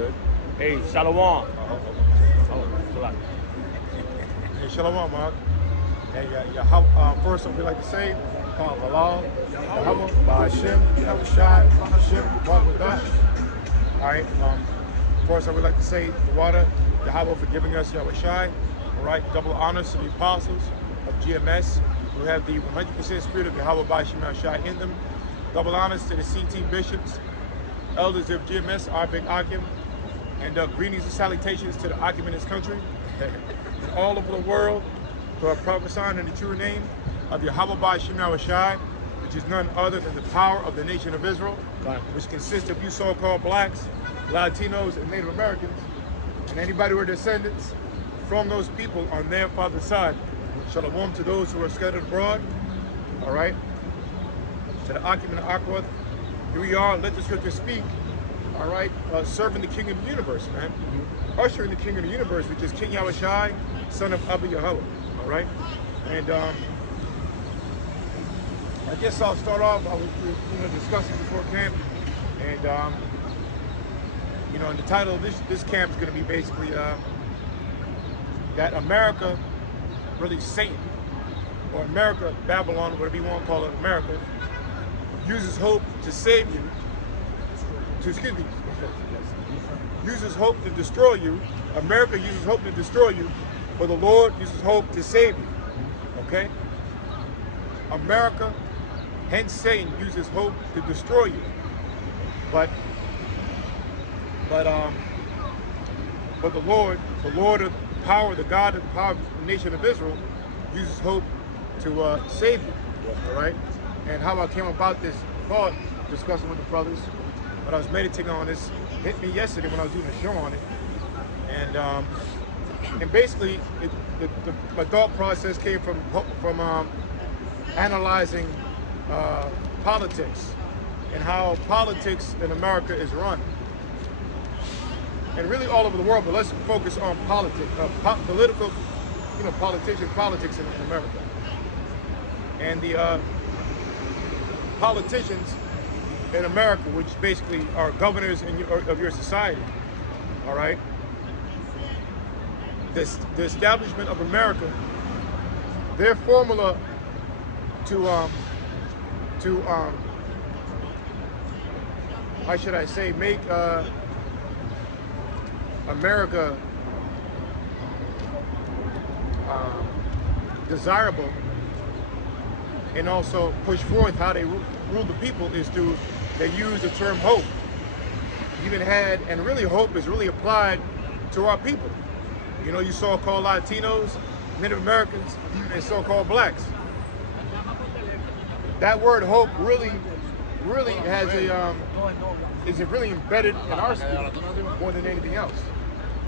Good. Hey, Shalom. Hey, Shalom, Mark. Hey, first, we'd like to say, Halal, Yahweh, Ba'Hashem, Yahweh Shai, Hashem, walk with us. All right. First, I would like to say the water, Yahweh for giving us Yahweh Shai. All right. Double honors to the apostles of GMS who have the 100% spirit of Yahweh Ba'Hashem Yahweh Shai in them. Double honors to the CT bishops, elders of GMS, our big Akim, and greetings and salutations to the Akim in this country and all over the world who are prophesying in the true name of Yahweh Ba'Hashem Yahweh Shai, which is none other than the power of the nation of Israel, which consists of you so-called blacks, Latinos, and Native Americans, and anybody who are descendants from those people on their father's side. Shalom to those who are scattered abroad. All right. To the Akim and the Akwath. Here we are, let the scripture speak. All right, serving the King of the universe, man. Ushering the King of the universe, which is King Yahweh Shai, son of Abba Yahweh. All right, and I guess I'll start off. I was, discussing before camp, and and the title of this camp is going to be basically that America, really Satan, or America, Babylon, whatever you want to call it, America, uses hope to save you. Uses hope to destroy you. America uses hope to destroy you, but the Lord uses hope to save you. Okay? America, hence Satan, uses hope to destroy you. But the Lord of power, the God of the power of the nation of Israel, uses hope to save you. All right? And how I came about this thought, discussing with the brothers, but I was meditating on this, hit me yesterday when I was doing a show on it, and basically my thought process came from analyzing politics and how politics in America is run, and really all over the world. But let's focus on politics, political, politics in America, and the politicians in America, which basically are governors of your society. All right. The establishment of America, their formula to how should I say, make America desirable, and also push forth how they rule the people, is to, they use the term hope. Even had, and really hope is really applied to our people. You so-called Latinos, Native Americans, and so-called blacks. That word hope really has is really embedded in our spirit more than anything else.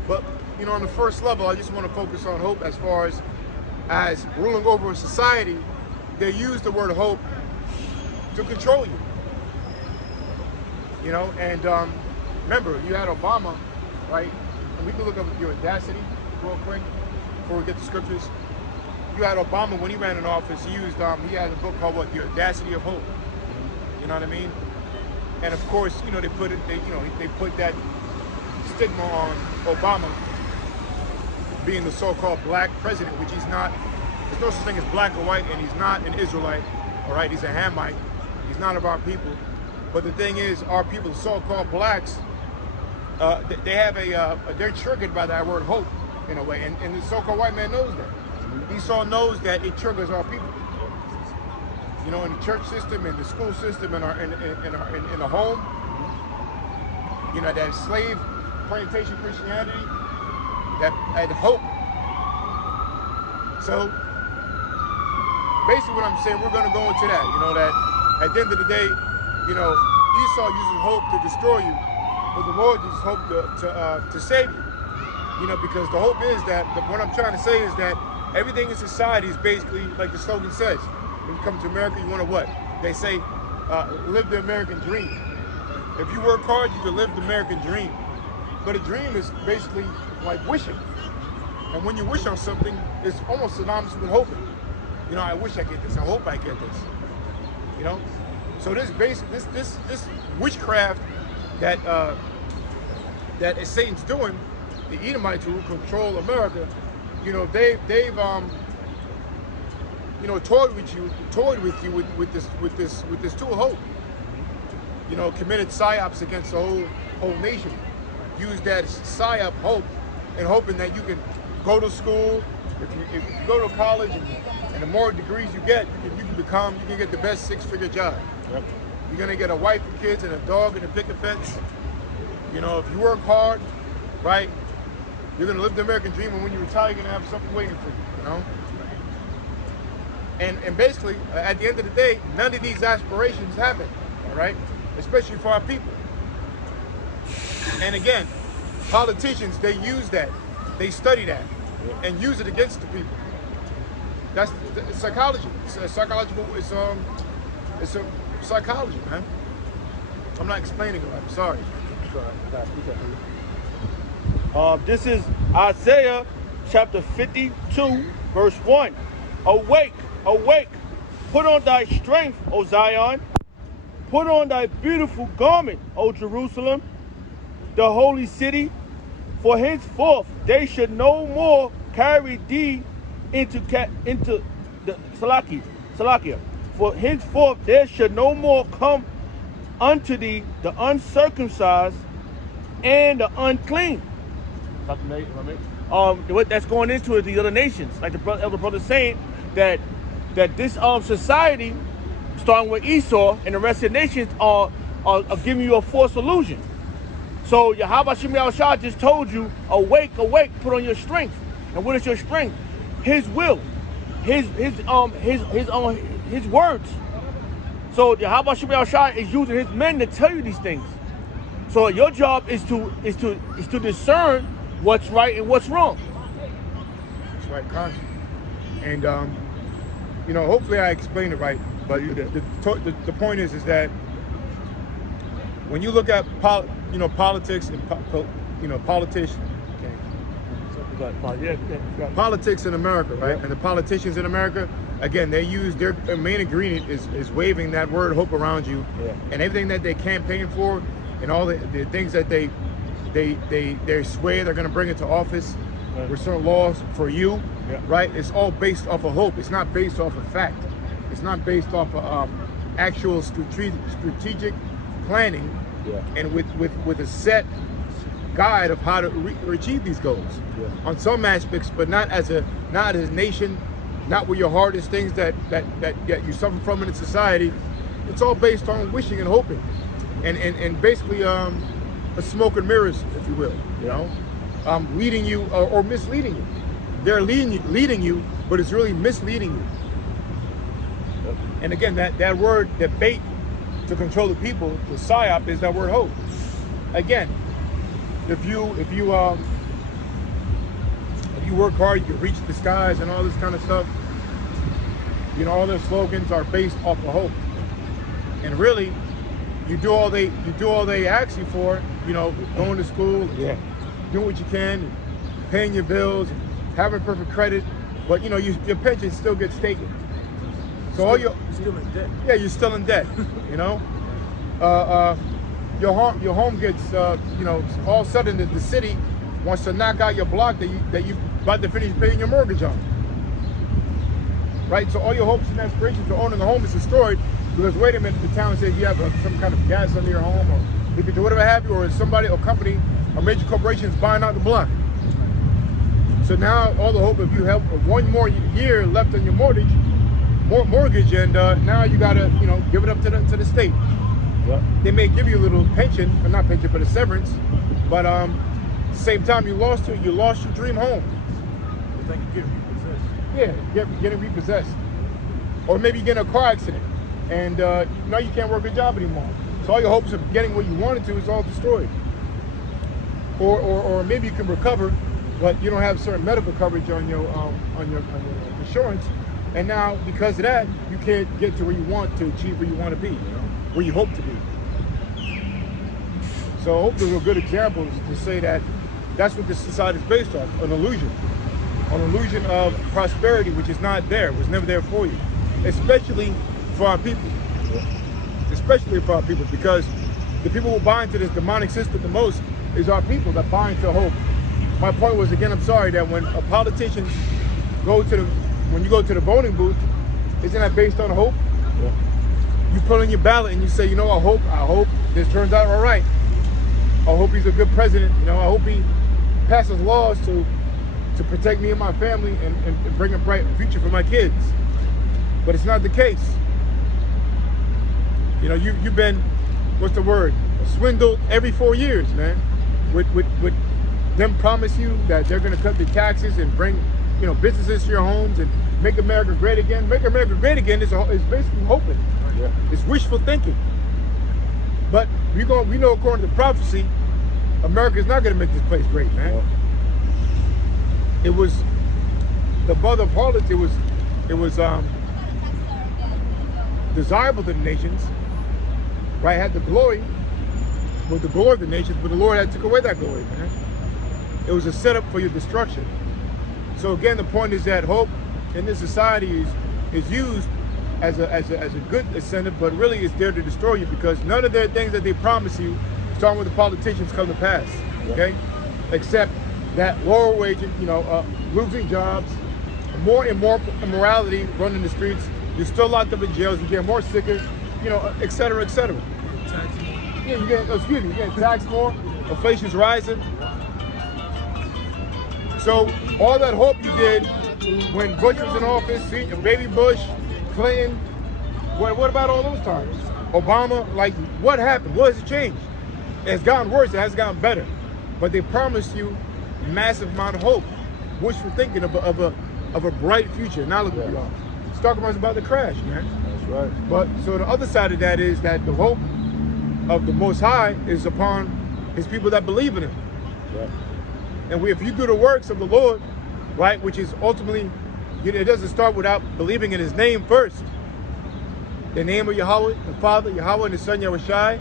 But on the first level, I just want to focus on hope as far as ruling over a society. They use the word hope to control you. And remember, you had Obama, right? And we can look up your Audacity real quick before we get the scriptures. You had Obama when he ran in office. He used he had a book called The Audacity of Hope. You know what I mean? And of course, they put that stigma on Obama being the so-called black president, which he's not. There's no such thing as black or white, and he's not an Israelite. All right, he's a Hamite. He's not of our people. But the thing is, our people, the so-called blacks, they have they're triggered by that word hope in a way, and the so-called white man knows that. Esau knows that it triggers our people. In the church system, in the school system, in the home. That slave plantation Christianity, that hope. So basically, what I'm saying, we're going to go into that. That at the end of the day, Esau uses hope to destroy you, but the Lord uses hope to save you. Because the hope is that, what I'm trying to say is that everything in society is basically, like the slogan says, when you come to America, you want to what? They say, live the American dream. If you work hard, you can live the American dream. But a dream is basically like wishing. And when you wish on something, it's almost synonymous with hoping. I wish I get this. I hope I get this. So this witchcraft that that is Satan's doing, the Edomites who control America, you know, they've you know, toyed with you with this tool hope. You know, committed psyops against the whole nation. Use that psyop hope and hoping that you can go to school. If you go to college and the more degrees you get, you can get the best 6-figure job. Yep. You're gonna get a wife and kids and a dog and a picket fence. You know, if you work hard, right, you're gonna live the American dream, and when you retire, you're gonna have something waiting for you. You know. And basically, at the end of the day, none of these aspirations happen. All right, especially for our people. And again, politicians, they use that, they study that, and use it against the people. That's psychology. It's a psychological. It's a psychology, man. I'm not explaining it. I'm sorry. This is Isaiah chapter 52, verse 1. Awake, awake, put on thy strength, O Zion. Put on thy beautiful garment, O Jerusalem, the holy city. For henceforth they should no more carry thee into the Salakia. For henceforth there should no more come unto thee the uncircumcised and the unclean. What that's going into is the other nations, like the elder brother saying that this society, starting with Esau and the rest of the nations, are giving you a false illusion. So Yahweh Shem Yahushua just told you, awake, awake, put on your strength. And what is your strength? His will, his words. So Yahweh Shem Yahushua is using his men to tell you these things. So your job is to discern what's right and what's wrong. That's right, Con. And you know, hopefully I explained it right. But the point is that when you look at politics and politicians, politics in America, right? And the politicians in America, again, they use their main ingredient is waving that word hope around you, and everything that they campaign for, and all the things that they swear they're going to bring into office with certain laws for you, right? It's all based off of hope. It's not based off of fact. It's not based off of actual strategic planning, and with a set guide of how to achieve these goals on some aspects, but not as a nation, not with your hardest things that you suffer from in society. It's all based on wishing and hoping, and basically a smoke and mirrors, if you will. You know, leading you or misleading you. They're leading you, but it's really misleading you. And again, that word, that bait to control the people, the psyop, is that word hope. Again, if you work hard, you can reach the skies and all this kind of stuff. You know, all their slogans are based off of hope. And really, you do all they ask you for. You know, going to school, doing what you can, paying your bills, having perfect credit, but you know, your pension still gets taken. So all your still in debt. Yeah, you're still in debt. You know, your home gets you know, all of a sudden the city wants to knock out your block that you about to finish paying your mortgage on. Right. So all your hopes and aspirations for owning a home is destroyed because, wait a minute, the town says you have some kind of gas under your home, or if you do whatever have you, or somebody or company or major corporation is buying out the block. So now all the hope, if you have one more year left on your mortgage, and now you gotta, you know, give it up to the state. They may give you a little pension, or not pension, but a severance. But at the same time, you lost your dream home. It's like you get repossessed. Yeah, getting repossessed, or maybe you get in a car accident, and now you can't work a job anymore. So all your hopes of getting what you wanted to is all destroyed. Or maybe you can recover, but you don't have certain medical coverage on your insurance. And now, because of that, you can't get to where you want to achieve where you want to be, you know, where you hope to be. So hopefully a good example is to say that that's what this society is based on, an illusion of prosperity, which is not there, was never there for you, especially for our people. Especially for our people, because the people who buy into this demonic system the most is our people that buy into hope. My point was, again, I'm sorry, that when politicians when you go to the voting booth, isn't that based on hope? Yeah. You put in your ballot and you say, you know, I hope this turns out all right. I hope he's a good president. You know, I hope he passes laws to protect me and my family and bring a bright future for my kids. But it's not the case. You know, you've been, what's the word, swindled every 4 years, man. With them promise you that they're going to cut the taxes and bring, you know, businesses to your homes and make America great again. Make America great again is basically hoping. Yeah. It's wishful thinking. But we know, according to prophecy, America is not going to make this place great, man. Yeah. It was the mother of harlots. It was desirable to the nations, right? Had the glory, with the glory of the nations, but the Lord had took away that glory, man. It was a setup for your destruction. So again, the point is that hope in this society is used as a good incentive, but really it's there to destroy you, because none of their things that they promise you, starting with the politicians, come to pass. Okay, except that lower wages, you know, losing jobs, more immorality running the streets. You're still locked up in jails. You get more sicker, you know, et cetera, et cetera. Yeah, you get taxed more. Inflation's rising. So all that hope you did when Bush was in office, baby Bush, Clinton, what about all those times? Obama, like, what happened? What has changed? It's gotten worse. It hasn't gotten better. But they promised you massive amount of hope, wishful thinking of a bright future. Now look at you all. Stock market's about to crash, man. That's right. But so the other side of that is that the hope of the Most High is upon His people that believe in Him. Yeah. And if you do the works of the Lord, right, which is ultimately, it doesn't start without believing in His name first. The name of Yahweh, the Father, Yahweh, and the Son, Yahushai.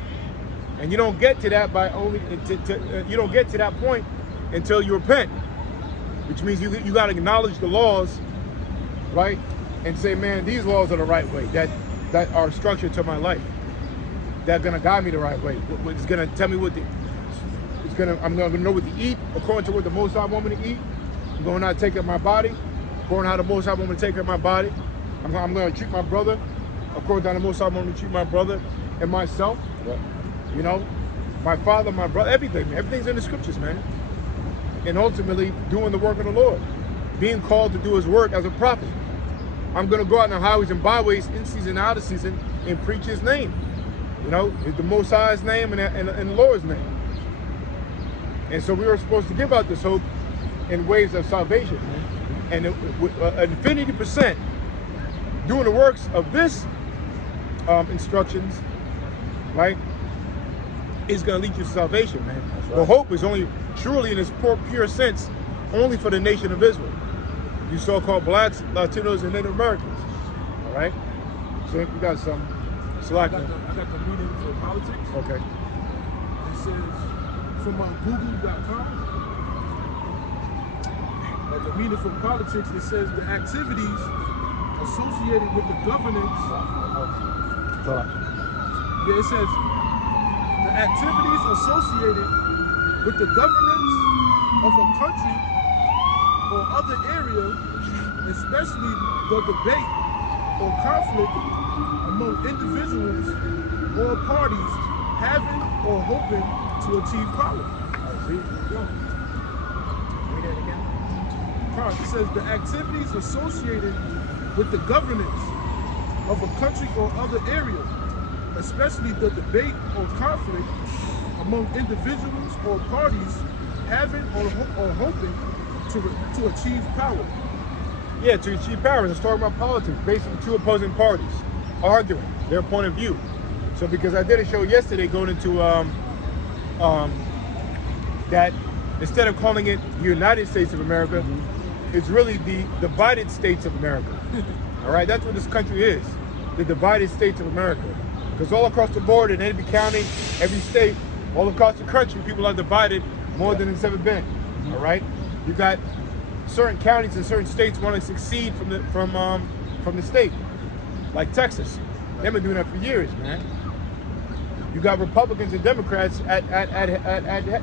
And you don't get to that you don't get to that point until you repent, which means you got to acknowledge the laws, right, and say, man, these laws are the right way, that are structured to my life, that are gonna guide me the right way. It's gonna tell me I'm gonna know what to eat according to what the Most High want me to eat. I'm gonna not take care of my body according to how the Most High want me to take care of my body. I'm gonna treat my brother according to how the Most High want me to treat my brother and myself. Yeah. You know, my father, my brother, everything's in the scriptures, man. And ultimately doing the work of the Lord, being called to do His work as a prophet. I'm gonna go out on the highways and byways in season, out of season, and preach His name. You know, the Most High's name and the Lord's name. And so we were supposed to give out this hope in ways of salvation, man. And with infinity percent doing the works of this instructions, right, is going to lead you to salvation, man. Right. The hope is only truly in its pure sense only for the nation of Israel. You so-called blacks, Latinos, and Native Americans. All right. So you got some slack. I got the meaning for politics. Okay. It says from Google.com. Like the meaning for politics, it says the activities associated with the governance. Yeah, it says the activities associated with the governance of a country or other area, especially the debate or conflict among individuals or parties having or hoping to achieve power. See? Go. Read that again. It says the activities associated with the governance of a country or other area, especially the debate or conflict among individuals or parties having or hoping to achieve power. Yeah, to achieve power. It's talking about politics, basically two opposing parties arguing their point of view. So because I did a show yesterday going into that instead of calling it the United States of America, it's really the divided states of America. All right, that's what this country is, the divided states of America. Because all across the board in every county, every state, all across the country, people are divided more than it's ever been. All right, you got certain counties and certain states want to succeed from the state, like Texas. They've been doing that for years, man. You got Republicans and Democrats at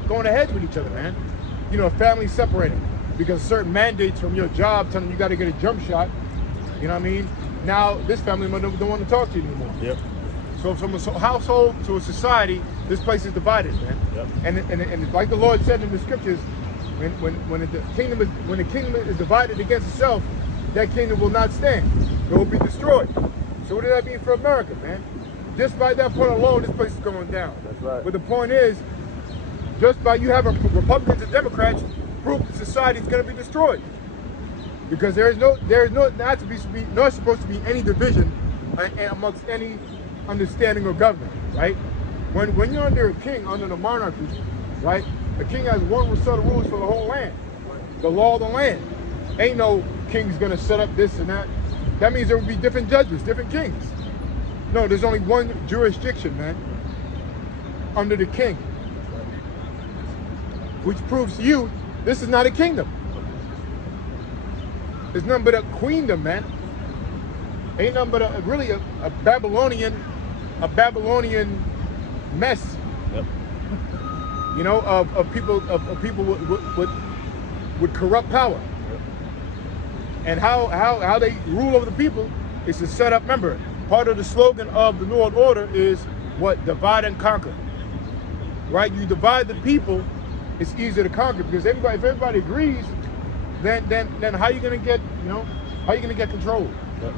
going ahead with each other, man. You know, families separating because certain mandates from your job telling you got to get a jump shot. You know what I mean? Now this family member don't want to talk to you anymore. Yep. So from a household to a society, this place is divided, man. Yep. And like the Lord said in the scriptures, when the kingdom is divided against itself, that kingdom will not stand. It will be destroyed. So what does that mean for America, man? Just by that point alone, this place is going down. That's right. But the point is, just by you having Republicans and Democrats, proof the society is going to be destroyed. Because there is not supposed to be any division amongst any understanding of government, right? When you're under a king, under the monarchy, right? The king has one set of rules for the whole land, the law of the land. Ain't no king's gonna set up this and that. That means there will be different judges, different kings. No, there's only one jurisdiction, man, under the king, which proves to you this is not a kingdom. It's nothing but a queendom, man. Ain't nothing but a Babylonian mess. Yep. You know, of people with corrupt power. Yep. And how they rule over the people is to set up. Remember, part of the slogan of the New World Order is what? Divide and conquer. Right? You divide the people, it's easier to conquer because if everybody agrees, then how are you gonna get, you know, how are you gonna get control? Yep.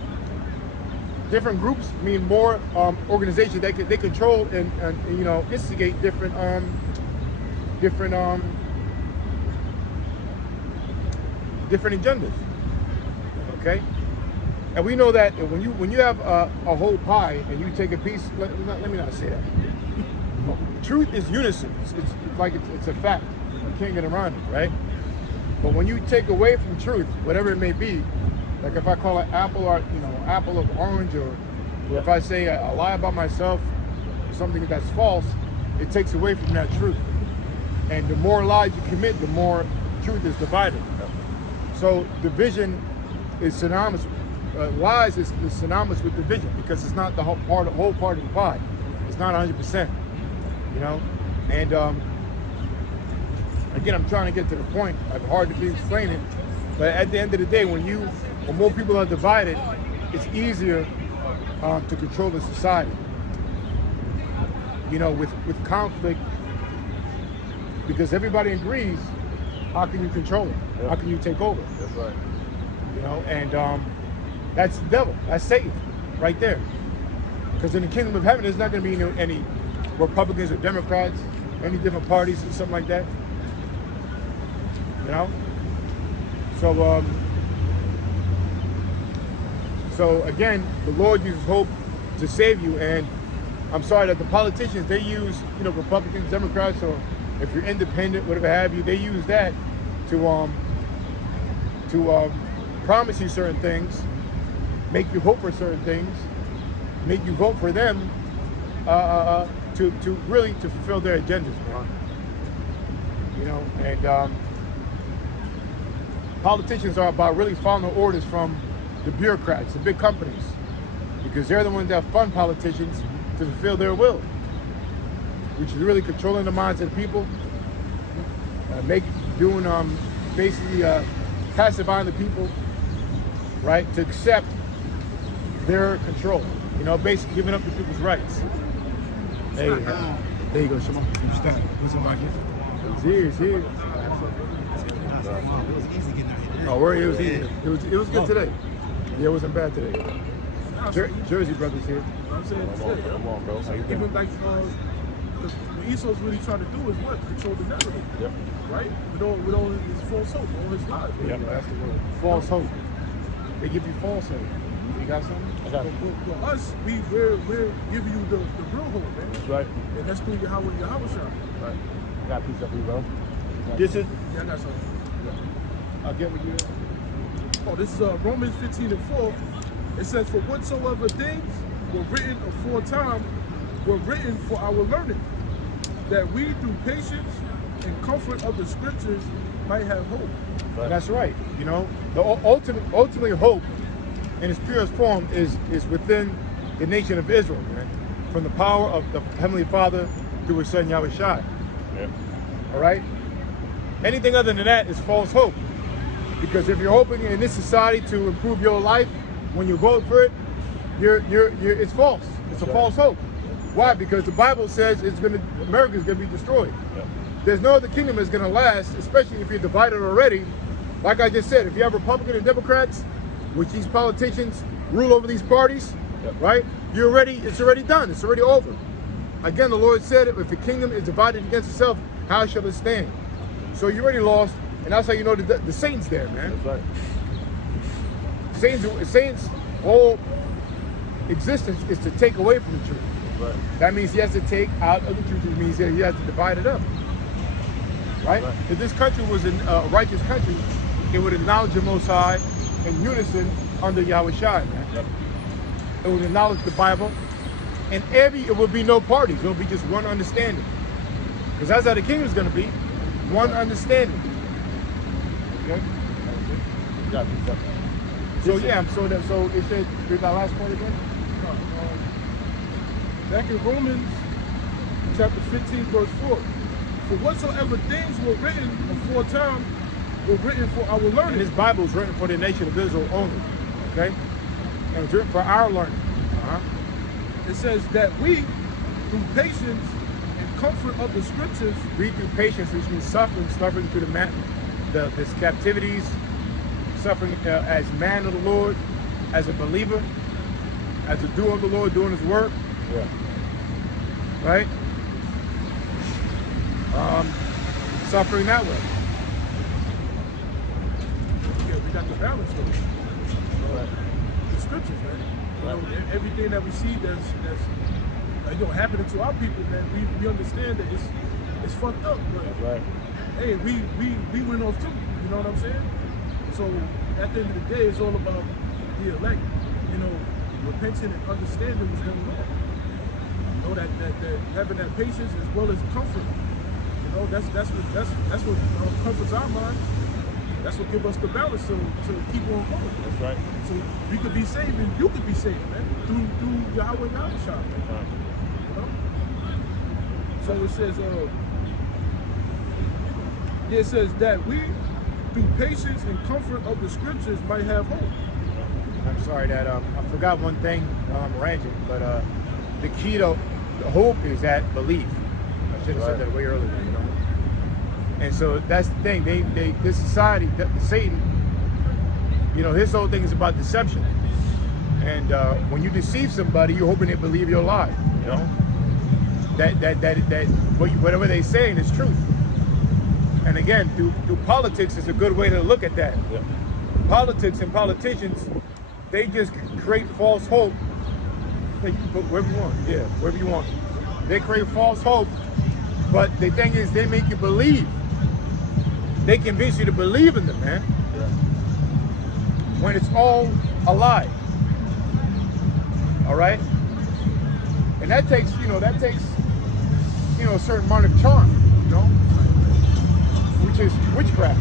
Different groups mean more organizations. They control and you know, instigate different agendas. Okay, and we know that when you have a whole pie and you take a piece. Let me not say that. Truth is unison. It's a fact. You can't get around it, right? But when you take away from truth, whatever it may be, like if I call it apple or apple of orange, or if I say a lie about myself, or something that's false, it takes away from that truth. And the more lies you commit, the more truth is divided. So division is synonymous. Lies is synonymous with division because it's not the whole part of the pie. It's not 100%. You know, and again, I'm trying to get to the point. It's hard to be explaining, but at the end of the day, when more people are divided, it's easier to control the society. You know, with conflict, because everybody agrees. How can you control it? Yep. How can you take over? That's right. You know, and that's the devil. That's Satan, right there. Because in the kingdom of heaven, there's not going to be any Republicans or Democrats, any different parties or something like that. You know. So again, the Lord uses hope to save you, and I'm sorry that the politicians, they use, you know, Republicans, Democrats, or if you're independent, whatever have you, they use that to promise you certain things, make you hope for certain things, make you vote for them, to really fulfill their agendas, man. You know, and politicians are about really following orders from the bureaucrats, the big companies, because they're the ones that fund politicians to fulfill their will, which is really controlling the minds of the people, basically pacifying the people, right, to accept their control. You know, basically giving up the people's rights. There you go, Shema. What's up, Mikey? It's here. Oh, where it was easy. It was good today. Yeah, it wasn't bad today. Jersey brothers here. I'm saying Come on, bro. How you doing? even like because what Esau's really trying to do is what? Control the narrative. Yep. Right? With all his false hope, all his lies. Yep. That's the word. False hope. They give you false hope. You got something? I got it. For us, we're giving you the real hope, man. That's right. And that's through Yahweh and Yahweh Shah. Right. I got a piece of you, bro. This is Yeah, I got something. I'll get with you. Oh, this is Romans 15:4. It says, "For whatsoever things were written aforetime were written for our learning, that we through patience and comfort of the scriptures might have hope." right. That's right. You know, the ultimately hope in its purest form is within the nation of Israel, man. from the power of the Heavenly Father through His Son Yahweh Shai. Yeah. All right? Anything other than that is false hope. Because if you're hoping in this society to improve your life, when you vote for it, it's false. It's a false hope. Why? Because the Bible says America's gonna be destroyed. Yeah. There's no other kingdom that's gonna last, especially if you're divided already. Like I just said, if you have Republicans and Democrats, which these politicians rule over these parties, right? It's already done. It's already over. Again, the Lord said, if the kingdom is divided against itself, how shall it stand? So you already lost, and that's how you know the Saints there, man. That's right. Saints' whole existence is to take away from the truth. Right. That means he has to take out of the truth. It means that he has to divide it up. Right? If this country was a righteous country, it would acknowledge the Most High in unison under Yahweh Shai, man. Yep. It would acknowledge the Bible, and it would be no parties. It would be just one understanding. Because that's how the kingdom is going to be, one understanding. Okay? Got you. So it said, read that last part again? Back in Romans chapter 15, verse 4. For whatsoever things were written aforetime were written for our And learning. this Bible is written for the nation of Israel only. Okay? And it's written for our learning. It says that we, through patience and comfort of the scriptures, Read through patience, which means suffering through this captivities, suffering as man of the Lord, as a believer, as a doer of the Lord, doing His work. Yeah. Right? Suffering that way. yeah, we got the balance of it. Right. The scriptures, man. Right. You know, everything that we see that's happening to our people, man, we understand that it's fucked up. But That's right. hey, we went off too. You know what I'm saying? So at the end of the day, it's all about the elect. You know, repenting and understanding what's going on. You know that having that patience as well as comfort. You know, that's what comforts our mind. That's what gives us the balance to keep on going. That's right. So we could be saved and you could be saved, man, through Yahweh Yahweh. Right. You know? So it says, it says that we, through patience and comfort of the scriptures, might have hope. I'm sorry that I forgot one thing while I'm ranting, but the key to hope is that belief. I should have said that way earlier, you know. And so that's the thing. This society, Satan, you know, his whole thing is about deception. And when you deceive somebody, you're hoping they believe your lie. You know, that whatever they're saying is truth. And again, through politics is a good way to look at that. Yeah. Politics and politicians, they just create false hope. You can put wherever you want. Yeah, wherever you want. They create false hope, but the thing is, they make you believe. They convince you to believe in them, man. Yeah. When it's all a lie. All right? And that takes a certain amount of charm, you know, which is witchcraft.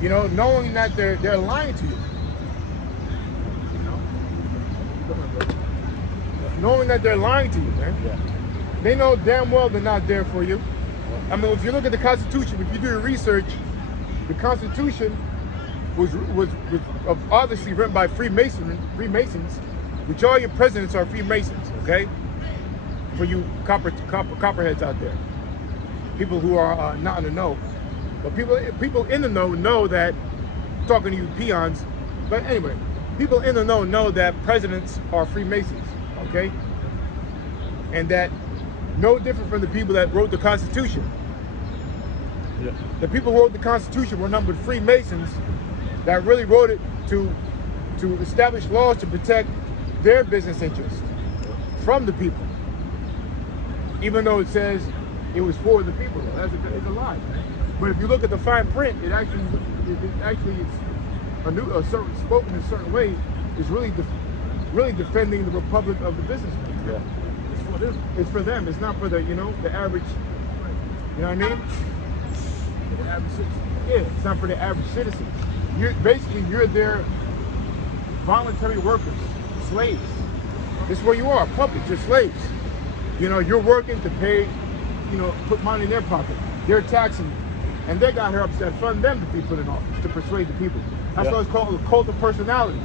You know, knowing that they're lying to you. Knowing that they're lying to you, man. Yeah. They know damn well they're not there for you. I mean, if you look at the Constitution, if you do your research, the Constitution was obviously written by Freemasons, which all your presidents are Freemasons, okay? For you copperheads out there, people who are not in the know, but people in the know that, talking to you peons, but anyway, people in the know that presidents are Freemasons, okay? And that no different from the people that wrote the Constitution. Yeah. The people who wrote the Constitution were numbered Freemasons that really wrote it to establish laws to protect their business interests from the people. Even though it says it was for the people, that's a lie. But if you look at the fine print, it actually is spoken in a certain way, is really defending the republic of the businessmen. Yeah. It's for them. It's for them. It's not for the average. You know what I mean? The average citizen. Yeah, it's not for the average citizen. You're their voluntary workers, slaves. This is where you are, puppets, you're slaves. You know, you're working to pay, you know, put money in their pocket. They're taxing you. And they got her upset, fund them to be put in office, to persuade the people. That's why it's called a cult of personality.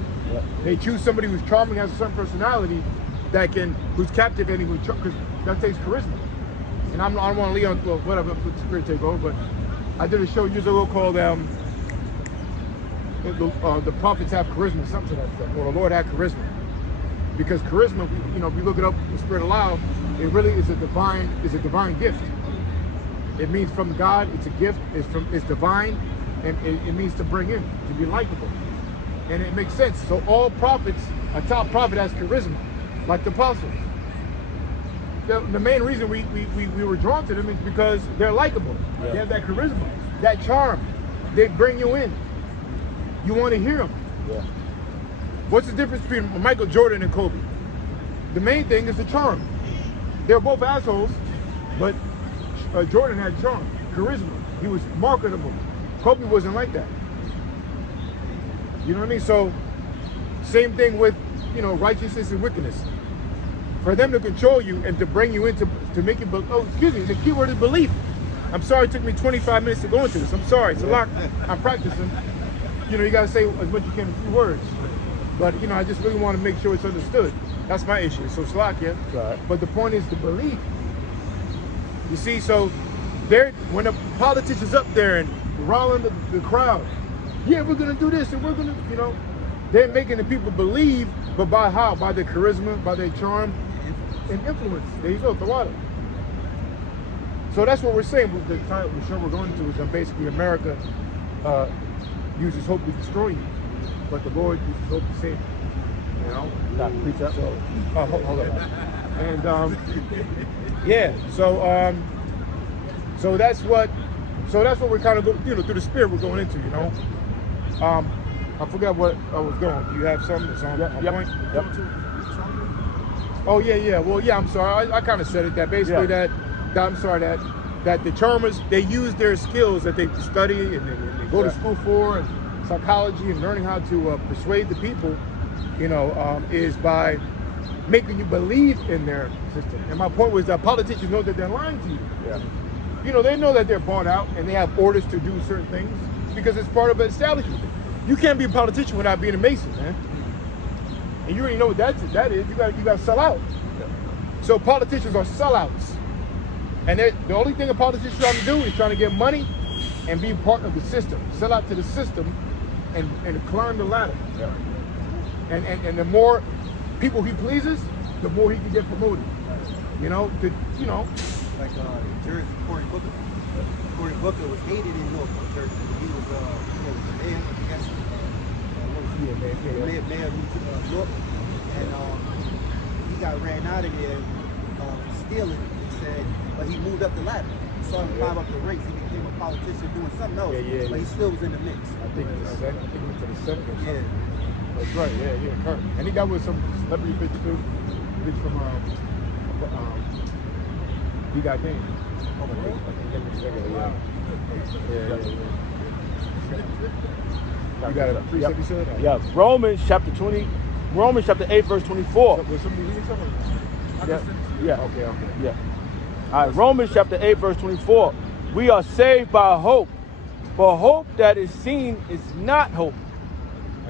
They choose somebody who's charming, has a certain personality, who's captivating, because that takes charisma. And I don't want to leave on, well, whatever, let the spirit take over, but I did a show years ago called the prophets have charisma, something like that, or the Lord had charisma. Because charisma, you know, if you look it up, the spirit aloud, it really is a divine gift. It means from God, it's a gift, it's divine, and it means to bring in, to be likable. And it makes sense. So all prophets, a top prophet has charisma, like the apostles. The main reason we were drawn to them is because they're likable. They have that charisma, that charm. They bring you in. You want to hear them. What's the difference between Michael Jordan and Kobe? The main thing is the charm. They're both assholes, but Jordan had charm, charisma. He was marketable. Kobe wasn't like that. You know what I mean? So, same thing with, you know, righteousness and wickedness. For them to control you and to bring you into, to make you, the key word is belief. I'm sorry it took me 25 minutes to go into this. I'm sorry, it's a lot. I'm practicing. You know, you gotta say as much as you can in a few words. But, you know, I just really want to make sure it's understood. That's my issue. So, Slakia. Right. But the point is the belief. You see, so when the politician's up there and riling the crowd, yeah, we're gonna do this and we're gonna, you know, they're making the people believe, but by how? By their charisma, by their charm and influence. There you go, the water. So that's what we're saying. The title of the show we're going to is basically America uses hope to destroy you, but the Lord uses hope to save you. You know? So, hold on. And yeah, so that's what we're kind of, you know, through the spirit we're going into, you know. I forgot what I was going. Do you have something that's on point? Yep. Oh yeah. Well, yeah. I'm sorry. I kind of said it. That basically that the charmers, they use their skills that they study and they go to school for, and psychology and learning how to persuade the people, you know, is by making you believe in their system. And my point was that politicians know that they're lying to you. Yeah. You know, they know that they're bought out and they have orders to do certain things because it's part of an establishment. You can't be a politician without being a Mason, man. And you already know what that is. You got to sell out. Yeah. So politicians are sellouts. And the only thing a politician is trying to do is trying to get money and be part of the system. Sell out to the system and climb the ladder. Yeah. And the more people he pleases, the more he can get promoted. You know, like Cory Booker. Cory Booker was hated in North Jersey. He was mayor of New York, and he got ran out of there for stealing. He said, but he moved up the ladder. He saw him climb up the ranks. He became a politician doing something else, but he still was in the mix. I think he went to the Senate or something. That's right. Yeah, Kurt. And he got with some celebrity bitch too. Bitch from he got named. You got a precept you said? Yeah. Romans chapter 8, verse 24. Was somebody reading something? Yeah. Okay. Yeah. All right. Romans chapter 8, verse 24. We are saved by hope. For hope that is seen is not hope.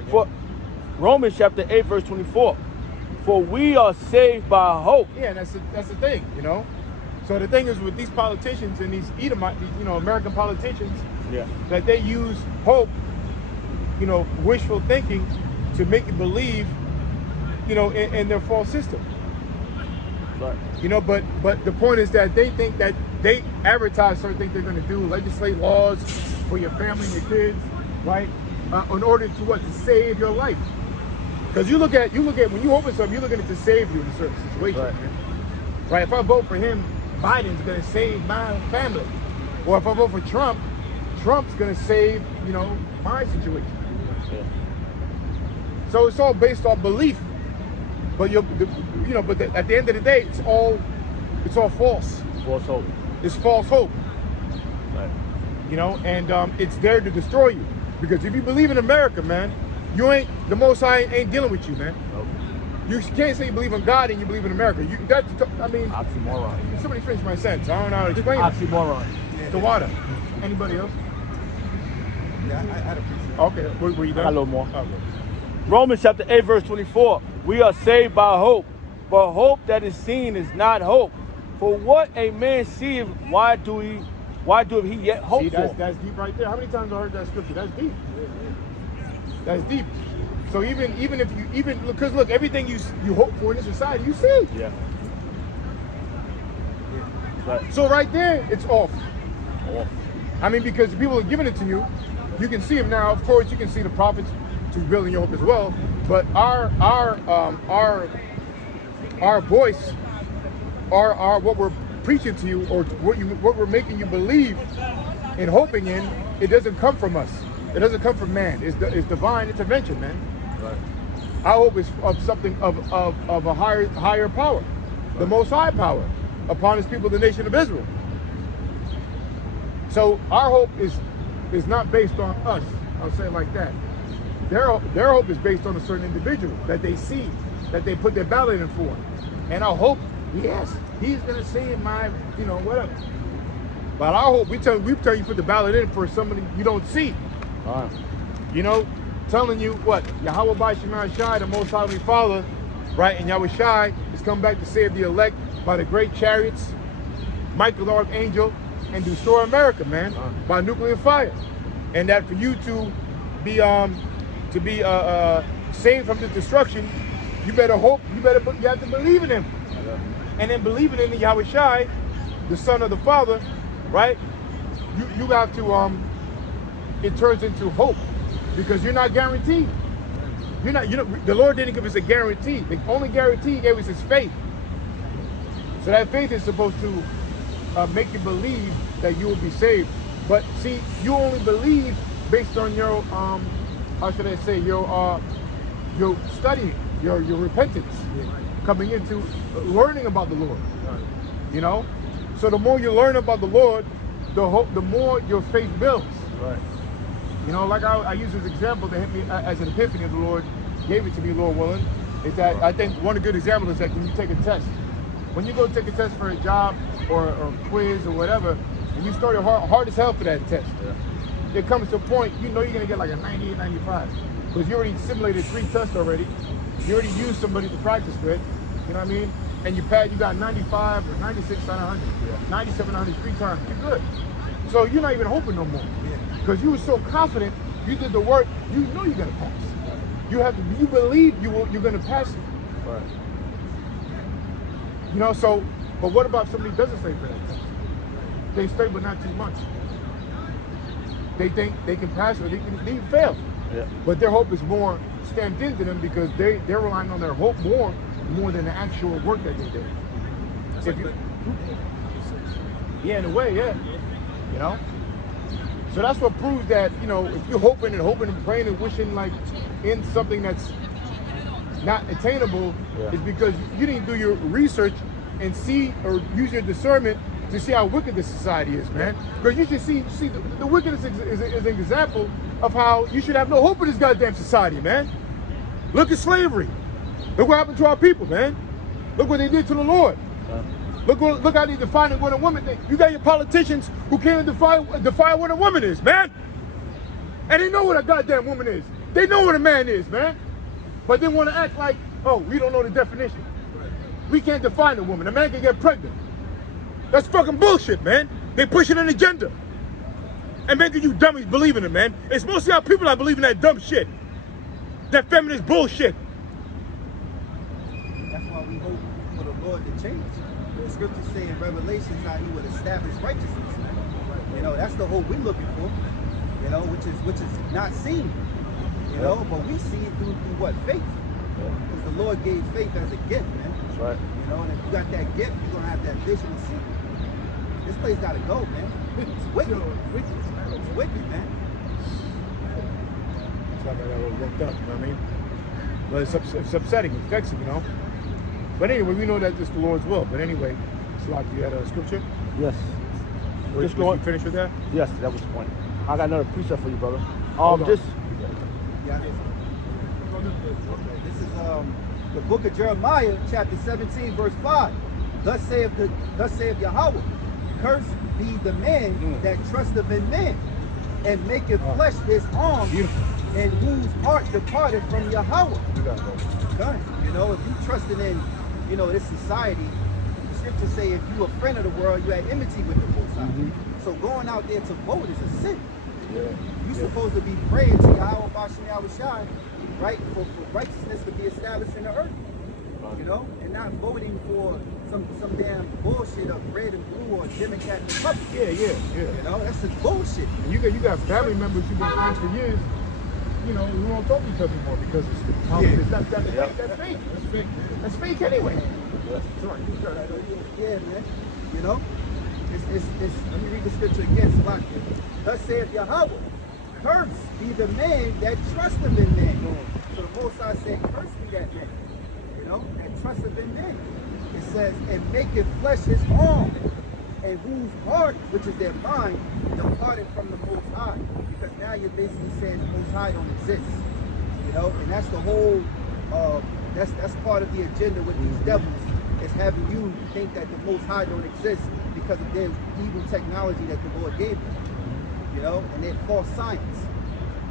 For Romans chapter 8, verse 24. For we are saved by hope. Yeah, and that's the thing, you know. So the thing is with these politicians and these Edomite, you know, American politicians, that they use hope, you know, wishful thinking to make you believe, you know, in their false system. Right. You know, but the point is that they think that they advertise certain things they're going to do, legislate laws for your family and your kids, right? In order to what? To save your life. Because you look at when you open something, you're looking at it to save you in a certain situation. Right? If I vote for him, Biden's going to save my family. Or if I vote for Trump, Trump's going to save, you know, my situation. Yeah. So it's all based on belief. But at the end of the day, it's all false. False hope. It's false hope. Right. You know, and it's there to destroy you. Because if you believe in America, man, the Most High ain't dealing with you, man. Nope. You can't say you believe in God and you believe in America. I mean, Oxymoron. somebody finish my sentence. I don't know how to explain it. Oxymoron. The water. Anybody else? Yeah, I had a precept. Okay, were you done? I got a little more. Okay. Romans chapter 8, verse 24. We are saved by hope, but hope that is seen is not hope. For what a man seeth, why do he yet hope See, for? that's deep right there. How many times I heard that scripture? That's deep. That's deep. So even if you because look, everything you hope for in this society, you see. Yeah. Right. So right there, it's off. Off. I mean, because the people are giving it to you, you can see them now. Of course, you can see the prophets to building your hope as well. But our voice, our what we're preaching to you, or what we're making you believe and hoping in, it doesn't come from us. It doesn't come from man. It's divine intervention, man. Right. Our hope is of something of a higher power, the Most High power upon His people, the nation of Israel. So our hope is not based on us. I'll say it like that. Their hope is based on a certain individual that they see, that they put their ballot in for, and our hope, yes, he's gonna save my, whatever. But our hope, we tell you put the ballot in for somebody you don't see. All right. Telling you what Yahweh by Shemai Shai, the Most High Father, right? And Yahweh Shai is come back to save the elect by the great chariots, Michael the Archangel, and destroy America, man, by nuclear fire. And that for you to be saved from this destruction, you better hope, you have to believe in Him. And then believing in the Yahweh Shai, the Son of the Father, right? You have to it turns into hope, because you're not guaranteed. The Lord didn't give us a guarantee. The only guarantee He gave us His faith. So that faith is supposed to make you believe that you will be saved. But see, you only believe based on your how should I say, your studying, your repentance, coming into learning about the Lord. So the more you learn about the Lord, the more your faith builds. Right. Like I use this example that hit me as an epiphany of the Lord, gave it to me, Lord willing, is that I think one good example is that when you take a test. When you go take a test for a job or a quiz or whatever, and you started hard as hell for that test, it comes to a point, you're going to get like a 98, 95. Because you already simulated 3 tests already. You already used somebody to practice with, you know what I mean? And you got 95 or 96 out of 100, 97 out of 3 times. You're good. So you're not even hoping no more. Because you were so confident, you did the work, you know you're going to pass. You believe you're going to pass it. Right. But what about if somebody doesn't stay for that test? They stay, but not too much. They think they can pass it, or they fail. Yeah. But their hope is more stamped into them because they're relying on their hope more than the actual work that they did. Yeah, in a way, yeah. So that's what proves that, if you're hoping and praying and wishing like in something that's not attainable, is because you didn't do your research and see or use your discernment to see how wicked this society is, man. Because you should see the wickedness is an example of how you should have no hope in this goddamn society, man. Look at slavery. Look what happened to our people, man. Look what they did to the Lord. Look how they define what a woman is. You got your politicians who can't define what a woman is, man. And they know what a goddamn woman is. They know what a man is, man. But they want to act like, oh, we don't know the definition. We can't define a woman. A man can get pregnant. That's fucking bullshit, man. They pushing an agenda and making you dummies believe in it, man. It's mostly our people that believe in that dumb shit. That feminist bullshit. That's why we hope for the Lord to change. The scriptures say in Revelation how He would establish righteousness. That's the hope we're looking for. Which is not seen. But we see it through what? Faith. Because the Lord gave faith as a gift, man. That's right. And if you got that gift, you're gonna have that vision to see. This place gotta go, man. It's wicked. It's wicked, man. It's like I got a little worked up, you know what I mean? But it's upsetting, it's vexing, But anyway, we know that it's the Lord's will. But anyway, Salak, you had a scripture? Yes. Just go and finish with that? Yes, that was the point. I got another precept for you, brother. Hold on. Yeah. This is The book of Jeremiah, chapter 17, verse 5. Thus saith Yahweh, cursed be the man that trusteth in man, and maketh flesh his arm, and whose heart departed from Yahweh. Done. You know, if you trusting in, you know, this society, the scriptures say if you a friend of the world, you had enmity with the Most High. So going out there to vote is a sin. You're supposed to be praying to Yahweh Bashem Yahushai, right, for righteousness to be established in the earth. You know, and not voting for some damn bullshit of red and blue or Democrat Republican. You know, that's just bullshit. And you got family members who've been friends for years, you know, who don't talk to each other anymore because that's fake. That's fake anyway. Yeah, man. You know, it's let me read the scripture again. Thus saith Yahweh, cursed be the man that trusteth in man. So the Most High said, cursed be that man. You know, that trusteth in man. It says, and maketh flesh his arm, and whose heart, which is their mind, departed from the Most High. Because now you're basically saying the Most High don't exist. You know, and that's the whole, that's part of the agenda with these devils, is having you think that the Most High don't exist because of their evil technology that the Lord gave them. You know, and their false science.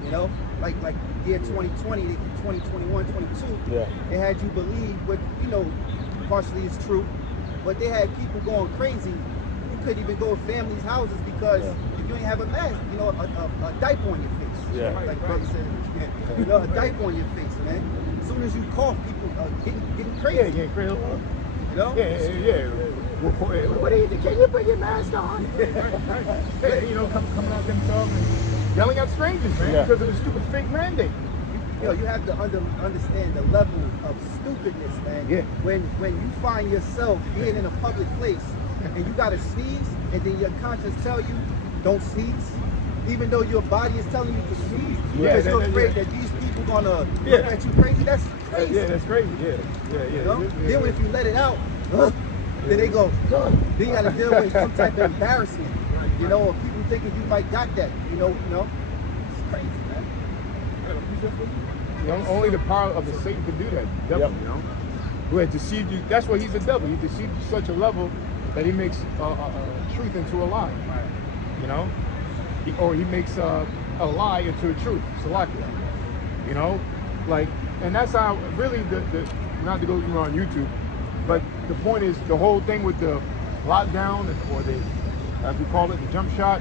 You know, like year 2020, 2021, 22, they had you believe what, you know, partially is true, but they had people going crazy. You couldn't even go to families' houses because if you ain't have a mask, you know, a diaper on your face. Like brother said, you know, a diaper on your face, man. As soon as you cough, people are getting crazy. You know? What do you think? Can you put your mask on? You know, coming out themselves and yelling at strangers, man, because of the stupid fake mandate. You know, you have to understand the level of stupidness, man. When you find yourself being in a public place and you gotta sneeze, and then your conscience tell you don't sneeze, even though your body is telling you to sneeze, because you're afraid that these people gonna look at you crazy. That's crazy. That's crazy. You know? Then if you let it out, then they go. Then you gotta deal with some type of embarrassment. You know, or people thinking you might got that. You know, it's crazy, man. You know, only the power of the Satan can do that. The devil, you know, who had deceived you. That's why he's a devil. He deceived you to such a level that he makes truth into a lie. You know, he makes a lie into a truth. Salakia. You know, like, and that's how really the not to go on YouTube, but the point is the whole thing with the lockdown, or the, as we call it, the jump shot,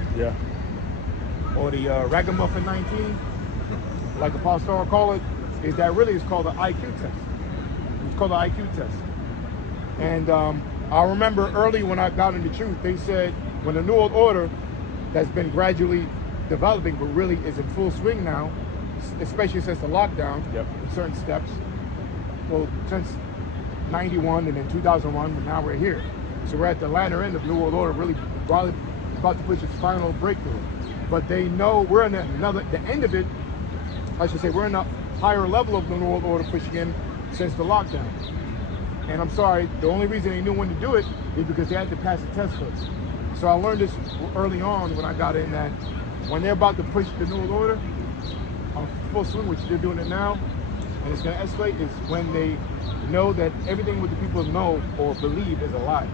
or the ragamuffin 19, like Apostle Star call it, is that really is called the IQ test. It's called the IQ test. And I remember early when I got into truth, they said when the New World Order that's been gradually developing, but really is in full swing now, especially since the lockdown, in certain steps. Well, since 91 and then 2001, but now we're here. So we're at the latter end of New World Order, really probably about to push its final breakthrough. But they know we're in the end of it, I should say, we're in a higher level of the New World Order pushing in since the lockdown. And I'm sorry, the only reason they knew when to do it is because they had to pass the test first. So I learned this early on when I got in, that when they're about to push the New World Order on full swing, which they're doing it now, and it's going to escalate, is when they know that everything what the people know or believe is a lie.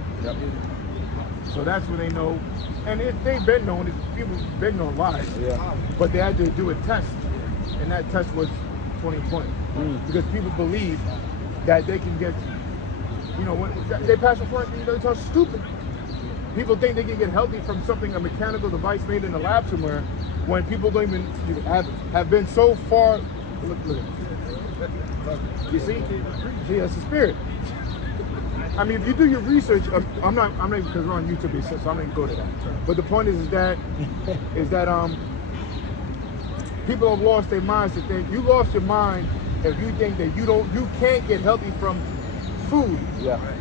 So that's when they know, and they've been knowing, people have been knowing lies, but they had to do a test, and that test was 2020, because people believe that they can get, you know, when they pass before it, it's all stupid. People think they can get healthy from something, a mechanical device made in a lab somewhere, when people don't even have been so far. Look at it. You see, that's the spirit. I mean, if you do your research, I'm not even, because we're on YouTube, so I'm not even go to that. But the point is that people have lost their minds to think. You lost your mind if you think that you can't get healthy from food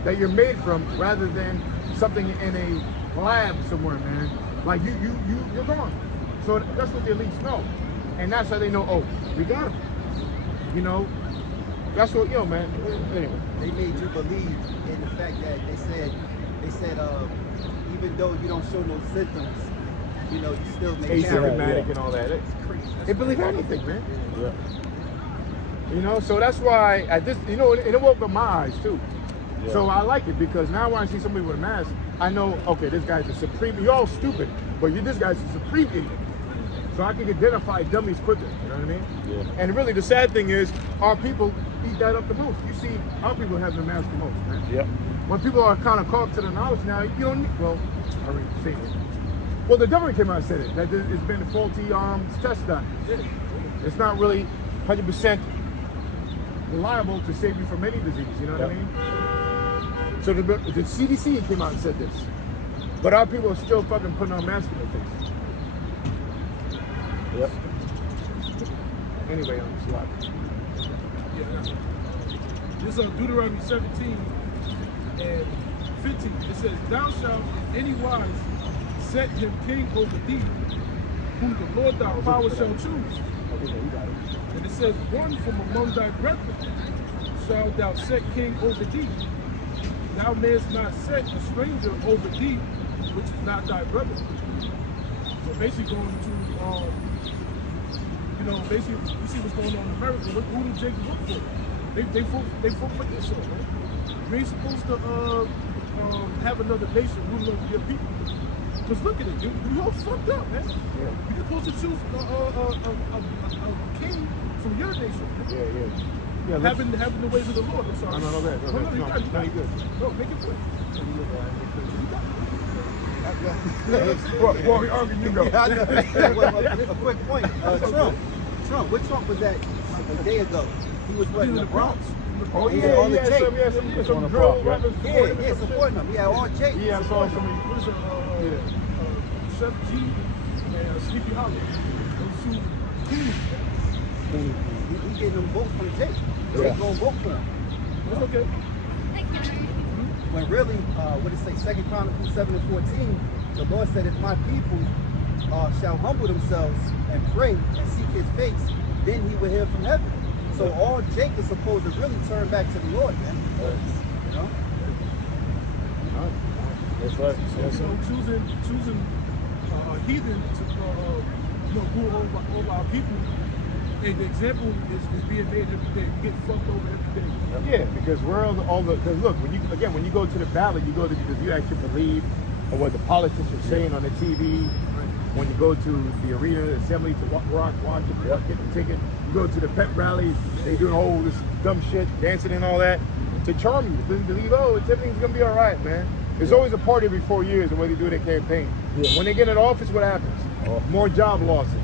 that you're made from, rather than something in a lab somewhere, man. Like you're gone. So that's what the elites know, and that's how they know. Oh, we got them. You know, that's what, you know, man. Anyway, they made you believe in the fact that they said even though you don't show no symptoms, you know, you still make asymptomatic and all that. It's crazy. They believe anything, man. You know, so that's why at this, you know, and it opened up my eyes too. Yeah. So I like it because now when I see somebody with a mask, I know, okay, this guy's a supreme. You're all stupid, but this guy's a supreme idiot. So I can identify dummies quicker. You know what I mean? Yeah. And really, the sad thing is, our people eat that up the most. You see, our people have the mask the most, man. Yep. When people are kind of caught to the knowledge now, you don't need, well, I already say it. Well, the government came out and said it, that it's been faulty tests done. It's not really 100% reliable to save you from any disease, you know what I mean? So the CDC came out and said this. But our people are still fucking putting on masks in their face. Yep. Anyway, I'm slide. This is Deuteronomy 17 and 15. It says, "Thou shalt in any wise set him king over thee, whom the Lord thy power shall choose." And it says, "One from among thy brethren shalt thou set king over thee. Thou mayest not set a stranger over thee, which is not thy brother." So basically going to, basically you see what's going on in America. Who do Jake look for? They vote for Esau, man. We ain't supposed to have another nation rule over your people. Because look at it, we all fucked up, man. Yeah. You're supposed to choose a king from your nation. Yeah, Having the ways of the Lord. I'm sorry. No, you got it. No, good. No, make it quick. Well, we argue, you go. Yeah, I know. A quick point. Trump, where Trump was at a day ago? He was what, in the Bronx? Oh, He yeah, had all he the had Jake. some drill rappers supporting him. Supporting him. He had all Jake. Yeah, I saw some. What is it? Chef G and Sleepy Hollow. Those two kings. He getting them votes from Jake. Jake gonna vote for him. That's okay. When really, what it say, 2 Chronicles 7 and 14, the Lord said, if my people shall humble themselves and pray and seek his face, then he will hear from heaven. So all Jake is supposed to really turn back to the Lord, man. You know? That's right. So choosing heathen to rule over our people. And the example is being made every day. Get fucked over every day. Yeah, because we're all the. Because look, when you go to the ballot, you go to because you actually believe in what the politicians are saying on the TV. When you go to the arena, the assembly to watch it, get the ticket. You go to the pep rallies, they doing all this dumb shit, dancing and all that to charm you, to believe, everything's gonna be all right, man. There's always a party every 4 years the way they do their campaign. Yeah. When they get in office, what happens? More job losses,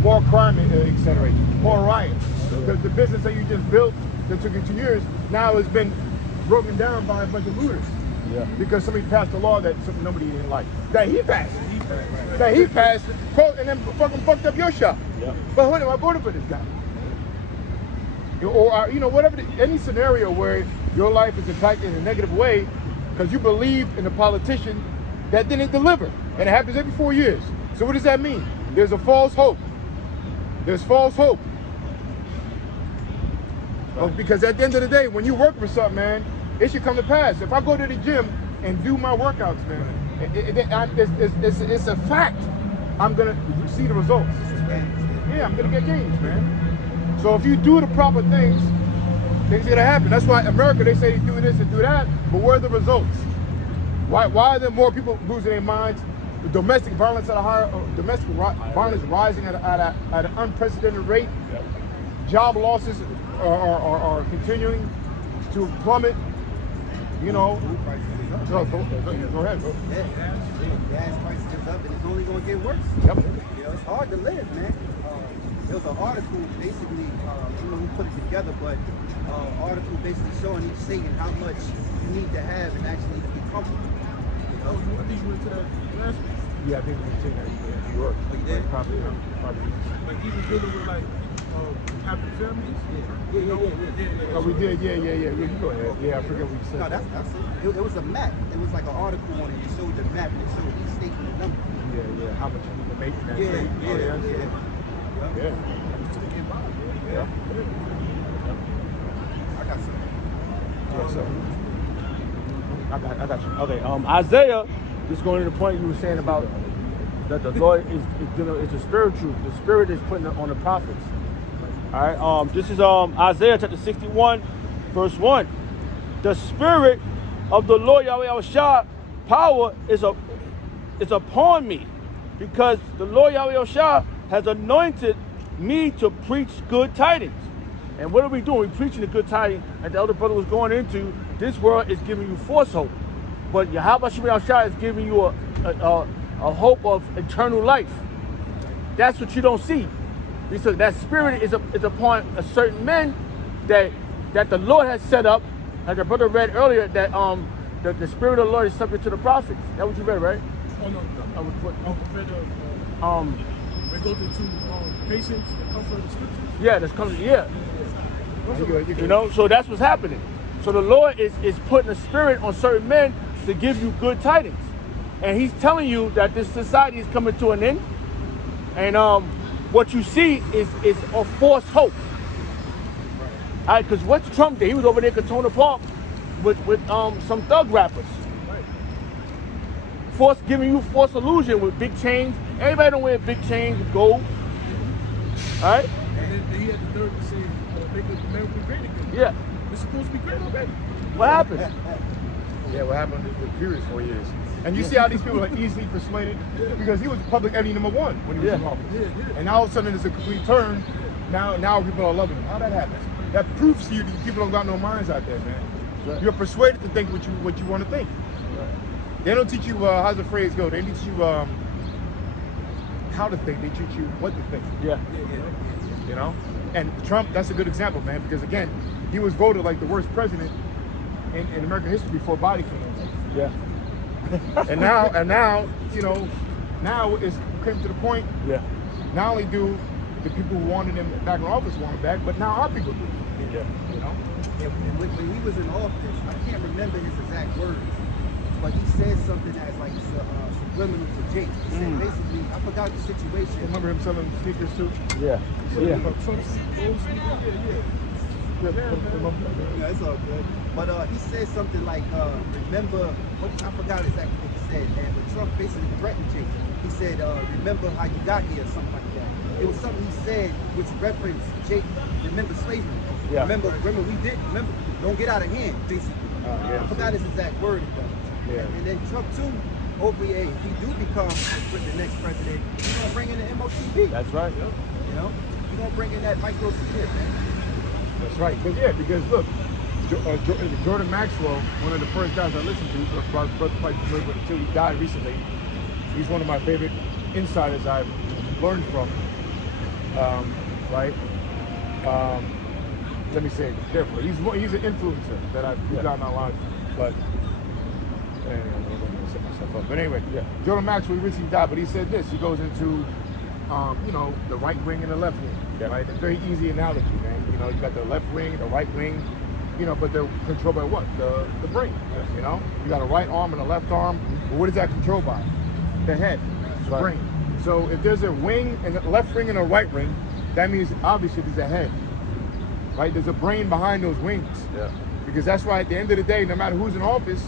more crime accelerates, more riots. Because the business that you just built that took you 2 years now has been broken down by a bunch of looters. Yeah. Because somebody passed a law that nobody didn't like. That he passed. And then fucking fucked up your shop. Yeah. But what am I voting for this guy? Or whatever, any scenario where your life is impacted in a negative way because you believe in a politician that didn't deliver. And it happens every 4 years. So what does that mean? There's a false hope. There's false hope. Well, because at the end of the day, when you work for something, man, it should come to pass. If I go to the gym and do my workouts, man, it's a fact. I'm gonna see the results. Yeah, I'm gonna get gains, man. So if you do the proper things are gonna happen. That's why America, they say they do this and do that, but where are the results? Why are there more people losing their minds? The domestic violence violence rising at an unprecedented rate. Yep. Job losses are continuing to plummet. Go ahead. Gas prices is up and it's only going to get worse. Yep. It's hard to live, man. There was an article basically, I don't know who put it together, but article basically showing each state and how much you need to have and actually be comfortable. I think you went to that last week. Yeah, I think we take that in New York. Oh, you did? Probably. Like even dealing with like happy families. Yeah. Oh, we did. Yeah. You go ahead. Yeah, I forget what you said. No, that's it. It was a map. It was like an article on it. It showed the map and it showed each state and the number. Yeah. How much you need to make in that state. Yeah. I got some. I got you. Okay. Isaiah, just going to the point you were saying about that the Lord is the spiritual. The Spirit is putting it on the prophets. All right. This is Isaiah chapter 61, verse 1. The Spirit of the Lord Yahweh Yahushua power is upon me, because the Lord Yahweh Yahushua has anointed me to preach good tidings. And what are we doing? We're preaching the good tidings. And the elder brother was going into, this world is giving you false hope, but Yahweh Yahushua is giving you a hope of eternal life. That's what you don't see. Because that spirit is upon a certain men that the Lord has set up. Like the brother read earlier, that the spirit of the Lord is subject to the prophets. That's what you read, right? Oh no, we go to patience and comfort of the scriptures. Yeah, that's coming. Yeah. You know, so that's what's happening. So the Lord is putting a spirit on certain men to give you good tidings, and He's telling you that this society is coming to an end, and what you see is a false hope. All right, because what Trump did, he was over there at Katona Park with some thug rappers. Right. Giving you false illusion with big chains. Everybody don't wear big chains with gold. All right? And then he had the nerve to say, make America great again. Yeah. It's supposed to be great already. What happened? Yeah, what happened with the previous 4 years. And you see how these people are easily persuaded? Because he was public enemy number one when he was in office. And now all of a sudden it's a complete turn. Now people are loving him. How that happens? That proves to you that people don't got no minds out there, man. Right. You're persuaded to think what you want to think. Right. They don't teach you, how's the phrase go? They teach you how to think. They teach you what to think. Yeah. You know? And Trump, that's a good example, man, because again, he was voted like the worst president in American history before Biden came in. Yeah. and now, you know, now it's came to the point. Yeah. Not only do the people who wanted him back in office want him back, but now our people do. Yeah. You know? And when he was in office, I can't remember his exact words, but he said something as like subliminal to Jake. He said basically, I forgot the situation. Remember him selling sneakers too? Yeah. Yeah. Yeah, it's all good. But he said something like, remember, I forgot exactly what he said, man, but Trump basically threatened Jake. He said, remember how you got here, or something like that. It was something he said which referenced Jake, remember slavery. Yeah. Remember we did, remember, don't get out of hand, basically. Yeah. I forgot his exact word. Yeah. And then Trump too, hopefully, if he do become the next president, he's gonna bring in the MOTB. That's right. You know, he's gonna bring in that micro security, man. That's right. Because look, Jordan Maxwell, one of the first guys I listened to, brother until he died recently. He's one of my favorite insiders I've learned from. Right? Let me say it carefully. He's an influencer that I've gotten online, but anyway, I'm gonna set myself up. But anyway, Jordan Maxwell recently died, but he said this. He goes into you know, the right wing and the left wing. Yeah. Right? It's a very easy analogy, man. You know, you got the left wing, the right wing, you know, but they're controlled by what? The brain. Yeah. You know? You got a right arm and a left arm. Well, what is that controlled by? The head, the brain. So if there's a wing and a left wing and a right wing, that means obviously there's a head. Right? There's a brain behind those wings. Yeah. Because that's why at the end of the day, no matter who's in office,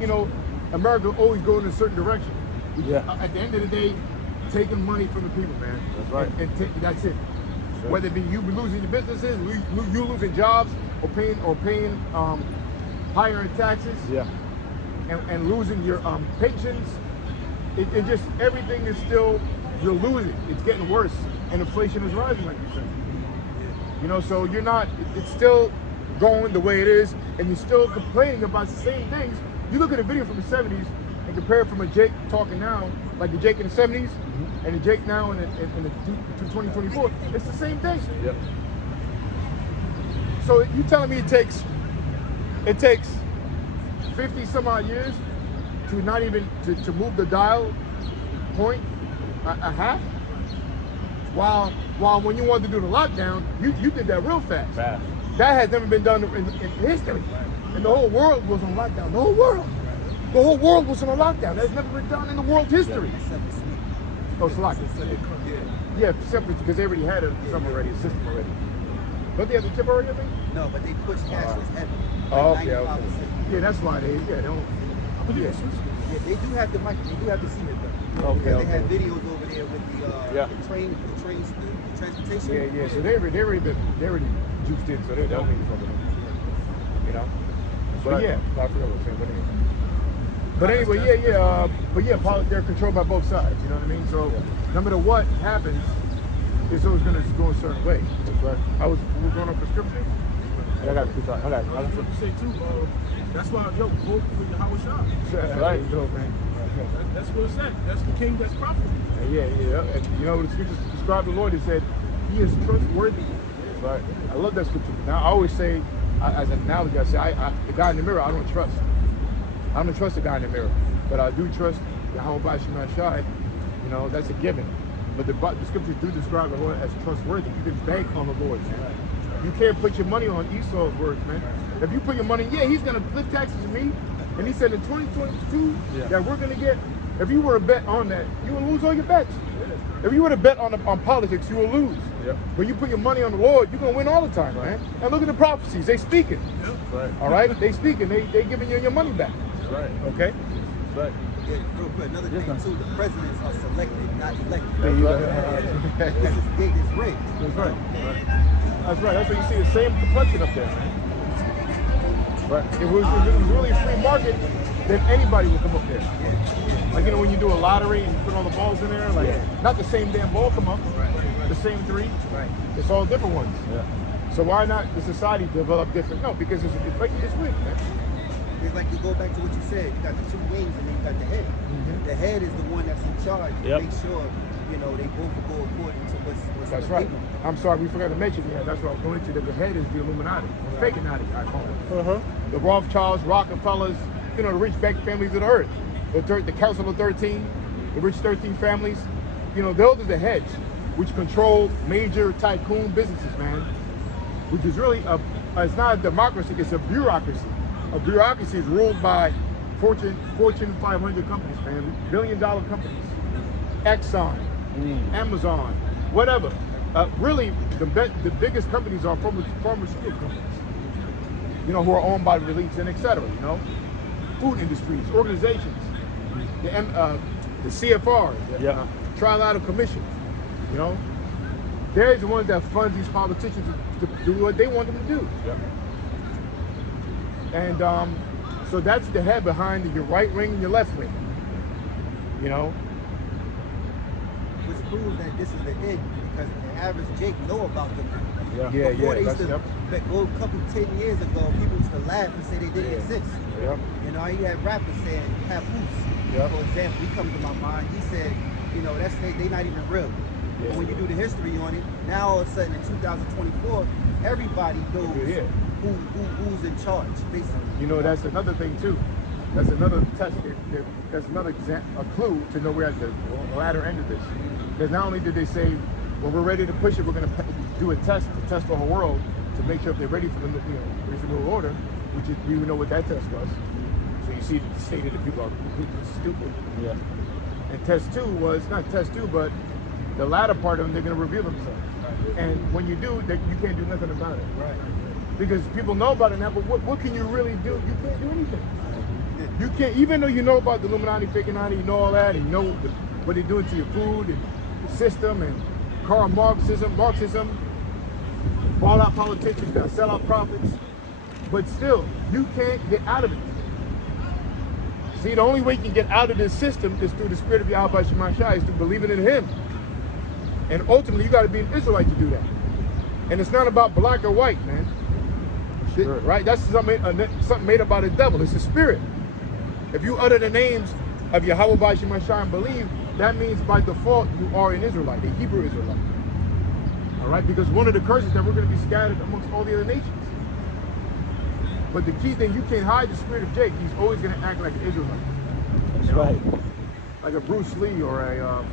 you know, America always goes in a certain direction. Yeah. At the end of the day, taking money from the people, man. That's right. And that's it. Sure. Whether it be you losing your businesses, you losing jobs, or paying higher taxes. Yeah. And losing your pensions. It just, everything is still, you're losing. It's getting worse. And inflation is rising, like you said. You know, so you're not, it's still going the way it is, and you're still complaining about the same things. You look at a video from the 70s and compare it from a Jake talking now, like the Jake in the 70s, and the Jake now in the 2024, it's the same thing. Yep. So you telling me it takes 50 some odd years to not even to move the dial point a half? While when you wanted to do the lockdown, you did that real fast. That has never been done in history. And the whole world was on lockdown. The whole world was on a lockdown. That's never been done in the world's history. Oh, it's locked. Yeah, separate because they already had a system already. Don't they have the chip already, I think? No, but they push cashless heavy. Oh, okay. Yeah, that's why they don't. Yeah, they do have the mic. They do have the seat though. Okay. They have videos over there there with the transportation. Yeah. So they already juiced in, so they don't need to fuck with them. You know. But yeah, I forgot what I was saying. But anyway, they're controlled by both sides. You know what I mean? So no matter what happens, it's always going to go a certain way. But we're going off the scripture. I got to say too. That's why vote for Yahweh Shah. Right, man. That's what it said. That's the king that's profitable. Yeah. And you know, the scriptures describe the Lord. It said, He is trustworthy. Right. I love that scripture. Now, I always say, as an analogy, I say, the guy in the mirror, I don't trust. I don't trust the guy in the mirror, but I do trust Yahweh Shai. You know, that's a given. But the scriptures do describe the Lord as trustworthy. You can bank on the Lord, man. You can't put your money on Esau's words, man. If you put your money, he's going to lift taxes to me. And he said in 2022 that we're going to get, if you were to bet on that, you will lose all your bets. If you were to bet on politics, you will lose. But you put your money on the Lord, you're going to win all the time, man. And look at the prophecies. They speaking. All right? They speaking. They giving you your money back. Right. Okay? Right. Yeah, real quick, another thing too, the presidents are selected, not elected. This is rigged. That's right. That's right. That's why you see the same complexion up there, man. But if it was really a free market, then anybody would come up there. Like, you know, when you do a lottery and you put all the balls in there, like, not the same damn ball come up, the same three. It's all different ones. So why not the society develop different? No, because it's like you just win, man. It's like you go back to what you said. You got the two wings and then you got the head. The head is the one that's in charge to make sure, you know, they both will go according to what's That's right. I'm sorry, we forgot to mention that. That's what I was going to. That the head is the Illuminati, Fakinati, I call it. The Rothschilds, Rockefellers, you know, the rich bank families of the earth. The Council of 13, the rich 13 families. You know, those are the heads which control major tycoon businesses, man. Which is really it's not a democracy, it's a bureaucracy. A bureaucracy is ruled by Fortune 500 companies, man, billion-dollar companies, Exxon, Amazon, whatever. Really, the biggest companies are pharmaceutical companies, you know, who are owned by the elites and etc. You know, food industries, organizations, the CFR, Trilateral Commission. You know, they're the ones that fund these politicians to do what they want them to do. And so that's the head behind your right wing and your left wing. You know? Which proves that this is the end, because the average Jake know about them. Before they used to go a couple 10 years ago, people used to laugh and say they didn't exist. You know, you had rappers saying papoose. For example, he comes to my mind, he said, you know, they not even real. When you do the history on it, now all of a sudden in 2024, everybody knows who's in charge, basically. You know, that's another thing too. That's another test. That's another a clue to know we're at the latter end of this. Because not only did they say, well, we're ready to push it, we're going to do a test the whole world to make sure if they're ready for the new order, which is, we know what that test was. So you see the state of the people are completely stupid. And test two was not test two, but the latter part of them, they're going to reveal themselves. And when you do, you can't do nothing about it. Because people know about it now, but what can you really do? You can't do anything. You can't, even though you know about the Illuminati, Fakinati, you know all that, and you know what they're doing to your food and the system and Karl Marxism, ball out politicians that sell out profits, but still, you can't get out of it. See, the only way you can get out of this system is through the spirit of Yahweh Shemashai, is through believing in Him. And ultimately, you got to be an Israelite to do that. And it's not about black or white, man. Right? That's something made up by the devil. It's a spirit. If you utter the names of Yahweh Shemashai and believe, that means by default you are an Israelite, a Hebrew Israelite. All right? Because one of the curses that we're going to be scattered amongst all the other nations. But the key thing, you can't hide the spirit of Jake. He's always going to act like an Israelite. That's right. Like a Bruce Lee or a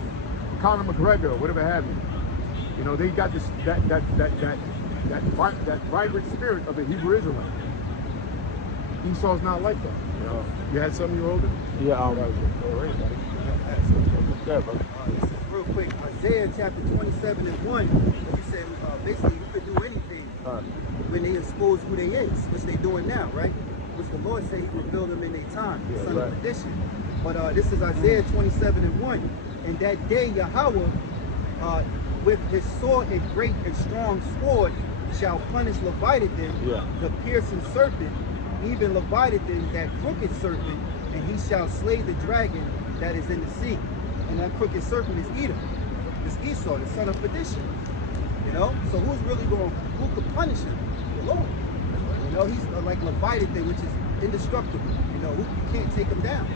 Conor McGregor or whatever have you. You know, they got this that vibrant spirit of a Hebrew Israelite. Esau's not like that. You know, you had something you were holding? Real quick, Isaiah chapter 27 and 1. He said basically you could do anything when they expose who they is, which they doing now, right? Which the Lord said He will build them in their time, son of perdition. But this is Isaiah 27 and 1. And that day Yahweh, with his sword and great and strong sword, shall punish Leviathan, the piercing serpent, even Leviathan, that crooked serpent, and he shall slay the dragon that is in the sea. And that crooked serpent is Edom. It's Esau, the son of perdition. You know? So who could punish him? The Lord. You know, he's like Leviathan, which is indestructible. You know, you can't take him down.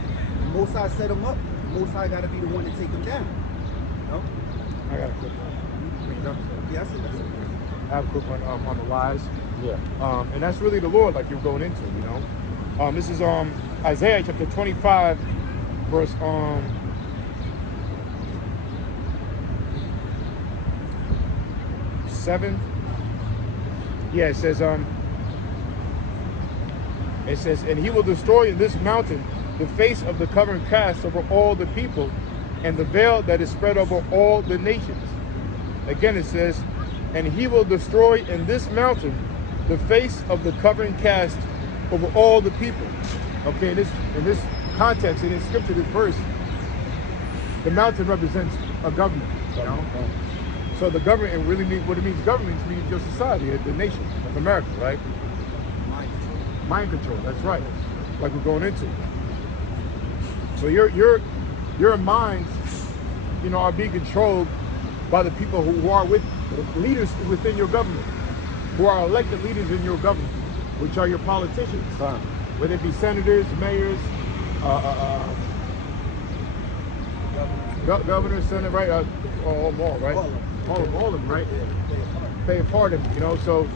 The Most High set him up. The Most High got to be the one to take him down. You know? I got a quick one. Yeah, that's it. I have a quick one on the lies. Yeah. And that's really the Lord, like you're going into, you know. This is Isaiah chapter 25, verse 7. Yeah, it says, and he will destroy in this mountain the face of the covering cast over all the people, and the veil that is spread over all the nations. Again, it says, and he will destroy in this mountain the face of the covering cast over all the people. Okay, in this context, in this scripture, this verse, the mountain represents a government. You know? So the government, and really means what it means. Government means your society, the nation of America, right? Mind control. That's right. Like we're going into. So your minds, you know, are being controlled by the people who are with leaders within your government, who are elected leaders in your government, which are your politicians, whether it be senators, mayors, governors, senate, right? All right? All of them, right? Pay a part of it, you know. So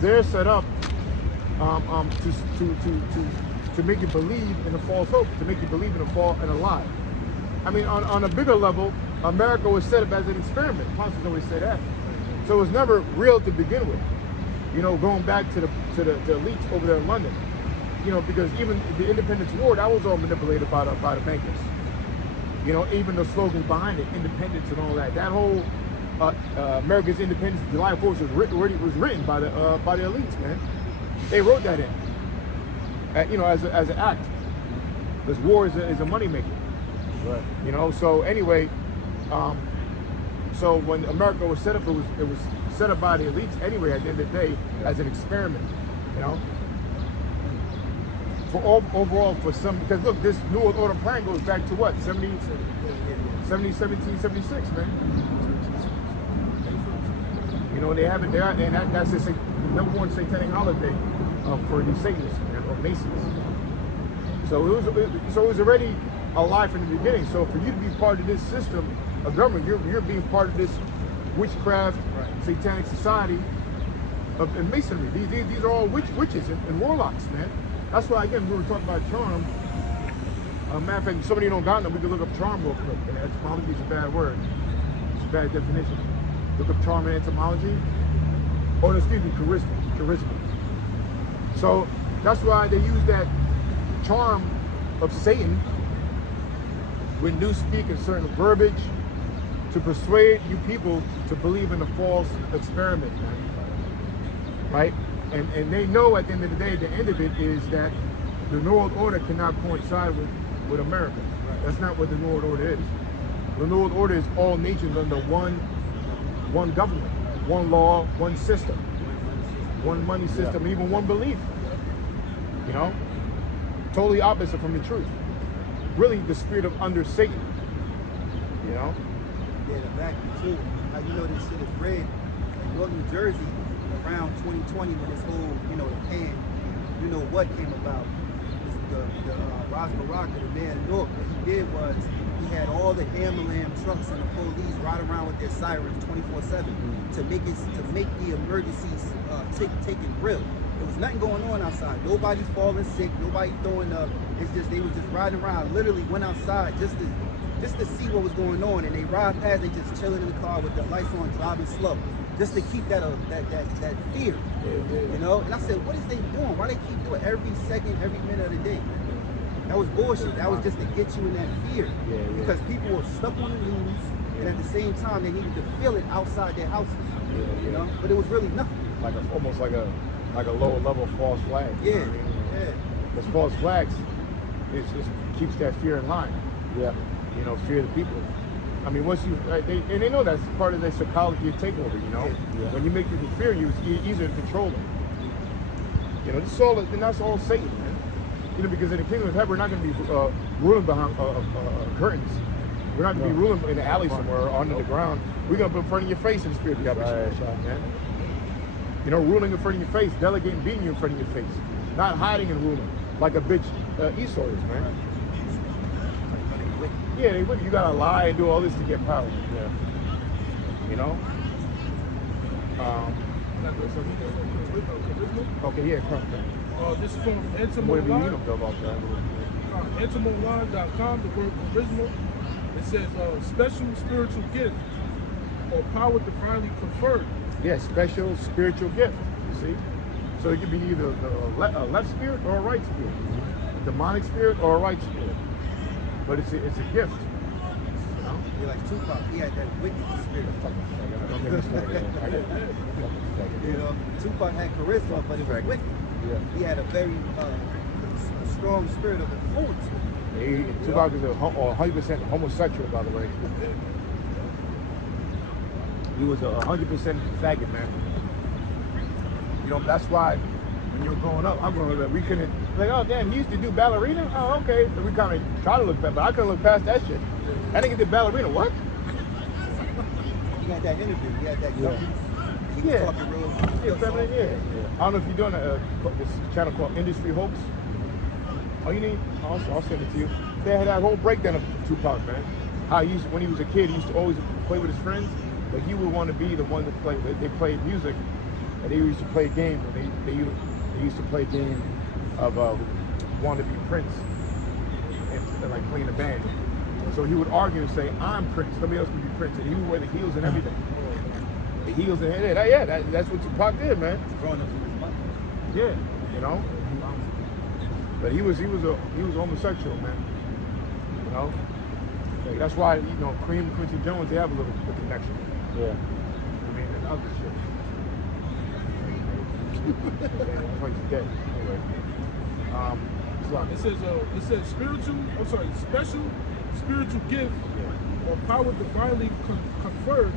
they're set up to make you believe in a false hope, to make you believe in a lie. I mean, on a bigger level, America was set up as an experiment. Apostles always say that. So it was never real to begin with. You know, going back to the elites over there in London. You know, because even the Independence War, that was all manipulated by the bankers. You know, even the slogans behind it, independence and all that. That whole America's independence, July 4th was written by the elites, man. They wrote that in, you know, as an act. Because war is a moneymaker. Right. You know, so anyway, so when America was set up, it was set up by the elites anyway at the end of the day as an experiment, you know. Overall for some, because look, this New World Order plan goes back to what, 1776, man. You know, they have it there, and that's the #1 satanic holiday for the Satanists or Masons. So it was already alive from the beginning. So for you to be part of this system of government, you're being part of this witchcraft, satanic society of Masonry. These are all witches and warlocks, man. That's why, again, we were talking about charm. Matter of fact, if somebody don't got them, we can look up charm real quick. And etymology is a bad word. It's a bad definition. Look up charm and etymology. Or excuse me, charisma. So that's why they use that charm of Satan with newspeak and certain verbiage to persuade you people to believe in a false experiment, man. Right? And they know at the end of the day, the end of it is that the New World Order cannot coincide with America. Right. That's not what the New World Order is. The New World Order is all nations under one government, one law, one system, one money system, even one belief. You know? Totally opposite from the truth. Really the spirit of under Satan. You know? Yeah, the vacuum too. How you know this shit is red? In North New Jersey, around 2020 when this whole, you know, the pan, you know what came about. The Ras Baraka, the mayor of Newark, what he did was he had all the ambulance trucks and the police ride around with their sirens 24/7 to make the emergencies taken real. There was nothing going on outside. Nobody's falling sick. Nobody throwing up. It's just they was just riding around. Literally went outside just to see what was going on, and they ride past. They just chilling in the car with the lights on, driving slow, just to keep that fear, you know. And I said, what is they doing? Why they keep doing every second, every minute of the day? That was bullshit. That was just to get you in that fear, because people were stuck on the news, and at the same time they needed to feel it outside their houses, you know. But it was really nothing. Almost like a lower level false flag. Yeah, Because false flags, it just keeps that fear in line. Yeah. you know, fear the people. I mean, once you, they know that's part of their psychology of takeover, you know? Yeah. When you make people fear you, it's easier to control them. You know, this is all, and that's all Satan, man. You know, because in the kingdom of heaven, we're not going to be ruling behind curtains. We're not going to be ruling in the alley somewhere or under the ground. We're going to put in front of your face in the spirit of God, man. You know, ruling in front of your face, delegating, beating you in front of your face. Not hiding and ruling like a bitch Esau is, man. Yeah, they would. You gotta lie and do all this to get power. Yeah. You know. Okay. Yeah. Come. This is from Intimate What do you Line. know about that? IntimateLine.com, the word original. It says special spiritual gift or power divinely conferred. Yeah, special spiritual gift. You see. So it could be either a left spirit or a right spirit, a demonic spirit or a right spirit. But it's a gift. You know? You're like Tupac. He had that wicked spirit. You know, Tupac had charisma, but it was wicked. Yeah. He had a very strong spirit of influence. Tupac is 100% homosexual, by the way. He was 100% faggot, man. You know, that's why when you were growing up, I'm growing up, we couldn't, like, oh damn, he used to do ballerina? Oh, okay. So we kind of try to look past, but I couldn't look past that shit. That nigga did ballerina, what? He had that interview, he had that Yeah. He was talking real feminine, yeah. I don't know if you're doing this channel called Industry Hopes. Oh, you need, I'll send it to you. They had that whole breakdown of Tupac, man. How he used, when he was a kid, he used to always play with his friends, but he would want to be the one that played, they played music. And they used to play a game. They used to play a game of want to be Prince and like playing a band. So he would argue and say, "I'm Prince. Somebody else can be Prince," and he would wear the heels and everything. The heels and that's what Tupac did, man. Yeah, you know. But he was homosexual, man. You know. Like, that's why Cream and Quincy Jones, they have a little connection. Yeah. I mean, and other shit. That's why he's dead. Anyway. It says special spiritual gift or power divinely conferred.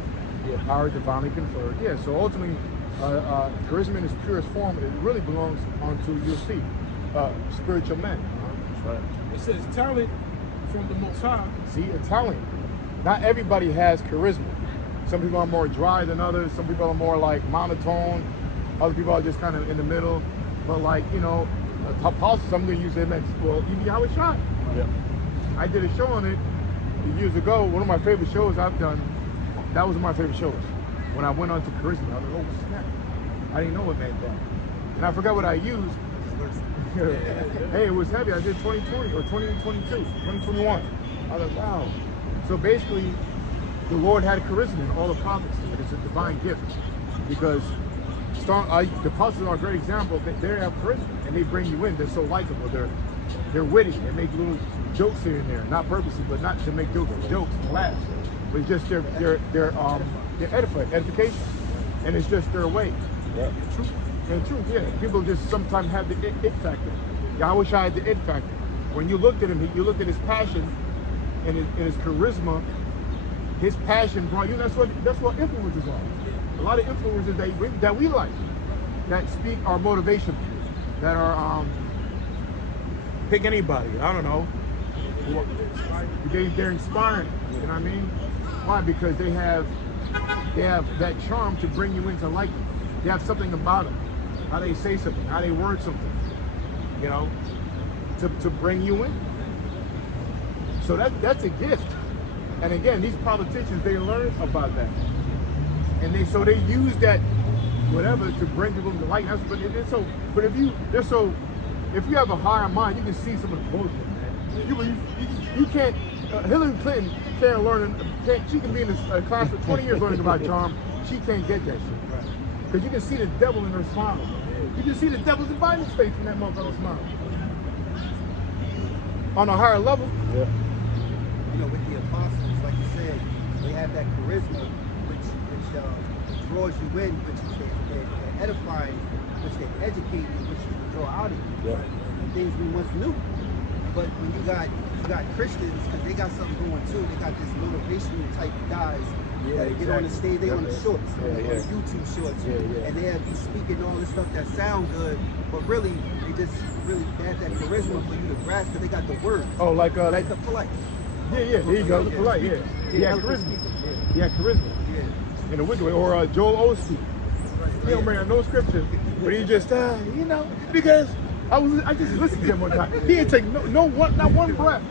Yeah, power divinely conferred. Yeah, so ultimately, charisma in its purest form, it really belongs onto, you'll see, spiritual men. Right. It says talent from the Most High. See, a talent. Not everybody has charisma. Some people are more dry than others. Some people are more like monotone. Other people are just kind of in the middle. But like, apostles, I'm going to use them as, well, even how it shot. Yeah. I did a show on it years ago. One of my favorite shows I've done, that was one of my favorite shows. When I went on to charisma, I was like, oh snap. I didn't know what meant that. And I forgot what I used. Hey, it was heavy. I did 2020 or 2022, 2021. I was like, wow. So basically, the Lord had charisma in all the prophets. It's a divine gift. Because the apostles are a great example. They have charisma and they bring you in. They're so likable. They're witty. They make little jokes here and there, not purposely, but not to make jokes and laugh. But it's just their edification, and it's just their way. Yeah. Truth, yeah. People just sometimes have the it factor. Yeah, I wish I had the it factor. When you looked at him, you looked at his passion and his charisma. His passion brought you. That's what influencers are. A lot of influencers that we like, that speak our motivation, that are pick anybody. I don't know. They're inspiring. You know what I mean? Why? Because they have that charm to bring you into like them. They have something about them. How they say something, how they word something. To bring you in. So that's a gift. And again, these politicians, they learn about that. And they use that whatever to bring people to light. If you have a higher mind, you can see some of the bullshit, man. You can't. Hillary Clinton can't learn. She can be in a class for 20 years learning about charm. She can't get that shit, because you can see the devil in her smile. You can see the devil's in Biden's face in that motherfucker's smile. On a higher level. Yeah. With the apostles, like you said, they have that charisma, which draws you in, which they're edifying, which they educate you, which you draw out of you. Yeah. And things we once knew. But when you got Christians, because they got something going too. They got this motivational type guys that get on the stage. They on the shorts, on the YouTube shorts, and they have you speaking all this stuff that sound good, but really they just really have that charisma for you to grasp. Because they got the words. Oh, like the polite. Yeah, there you go. The polite, yeah. He had charisma. He had charisma. Yeah. In a wicked way. Or Joel Osteen. He don't bring out no scripture, but he just, you know, because I just listened to him one time. He didn't take not one breath.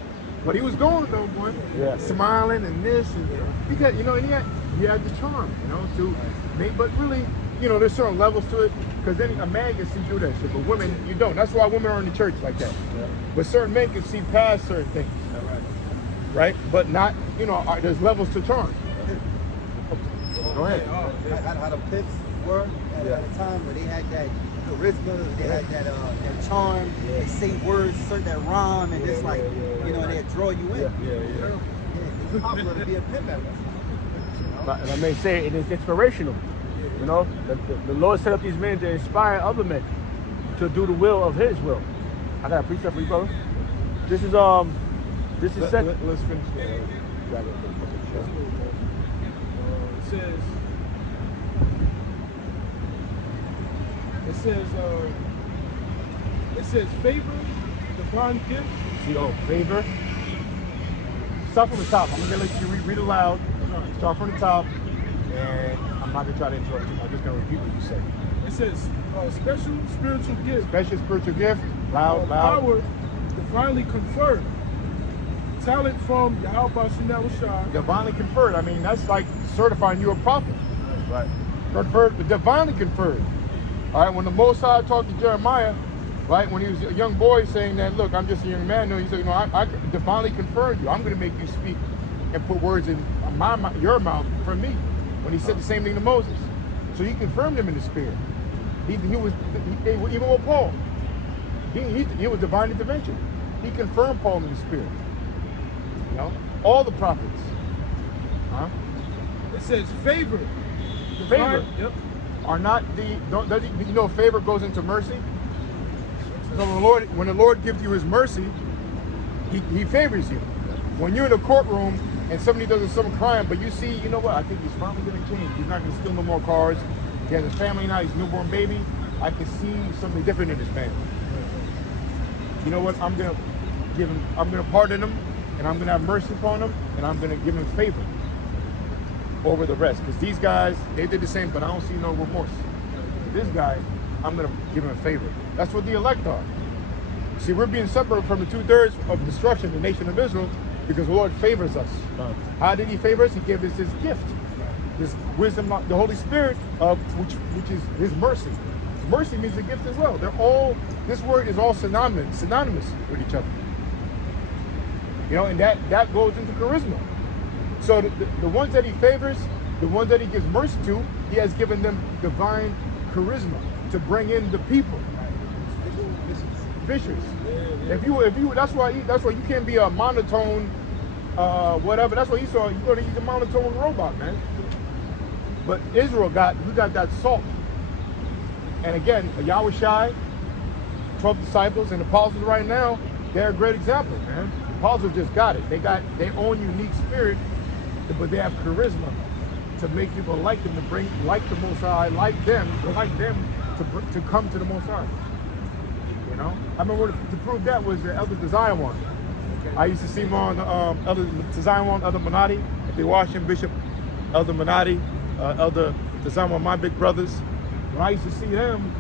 But he was going though, boy. Yeah. Smiling and this and because you know, and he had the charm, you know, to make. But really, you know, there's certain levels to it. Because then a man can see through that shit, but women you don't. That's why women are in the church like that. Yeah. But certain men can see past certain things, right? But not, you know, there's levels to charm. Go ahead. How the pimps were at a time where they had that charisma, they had that charm, they say words, certain that rhyme, and just like, you know, they draw you in. It's popular to be a pimp at once. And I may say it is inspirational. You know, the Lord set up these men to inspire other men to do the will of His will. I got a precept for you, brother. This is Let's finish that. It says favor, divine gift. See, favor. Start from the top. I'm gonna let you read aloud. Start from the top, and I'm not gonna try to interrupt you. I'm just gonna repeat what you say. It says special spiritual gift. Special spiritual gift. Loud. Power divinely conferred. Talent from Yahweh Shai. Divinely conferred. I mean, that's like certifying you a prophet. Right. Conferred, divinely conferred. All right. When the Most High talked to Jeremiah, right, when he was a young boy, saying that, look, I'm just a young man. No, he said, you know, I divinely conferred you. I'm going to make you speak and put words in your mouth from me. When he said the same thing to Moses, so he confirmed him in the spirit. He was even with Paul. He was divine intervention. He confirmed Paul in the spirit. You know, all the prophets. It says favor. Favor. Yep. Are not you know, favor goes into mercy. So when the Lord gives you His mercy, He favors you. When you're in a courtroom and somebody does some crime, but you see, you know what? I think he's finally going to change. He's not going to steal no more cars. He has a family now. He's a newborn baby. I can see something different in this man. You know what? I'm going to pardon him, and I'm going to have mercy upon him, and I'm going to give him favor over the rest. Because these guys, they did the same, but I don't see no remorse. This guy, I'm going to give him a favor. That's what the elect are. See, we're being separated from the 2/3 of destruction, the nation of Israel, because the Lord favors us. How did He favor us? He gave us His gift, His wisdom, the Holy Spirit, which is His mercy. Mercy means a gift as well. This word is all synonymous with each other. You know, and that goes into charisma. So the ones that He favors, the ones that He gives mercy to, He has given them divine charisma to bring in the people. Vicious. If you, that's why you can't be a monotone, whatever. That's why you're going to use a monotone robot, man. But Israel got that salt. And again, Yahweh Shai, 12 disciples and apostles right now, they're a great example, man. Apostles just got it. They got their own unique spirit, but they have charisma to make people like them, to bring like the Most High, like them to come to the Most High. You know, I remember to prove that was the Elder Zion. I used to see him on Elder Zion, Elder Menotti, the Washington Bishop, Elder Menotti, Elder Zion, my big brothers. When I used to see him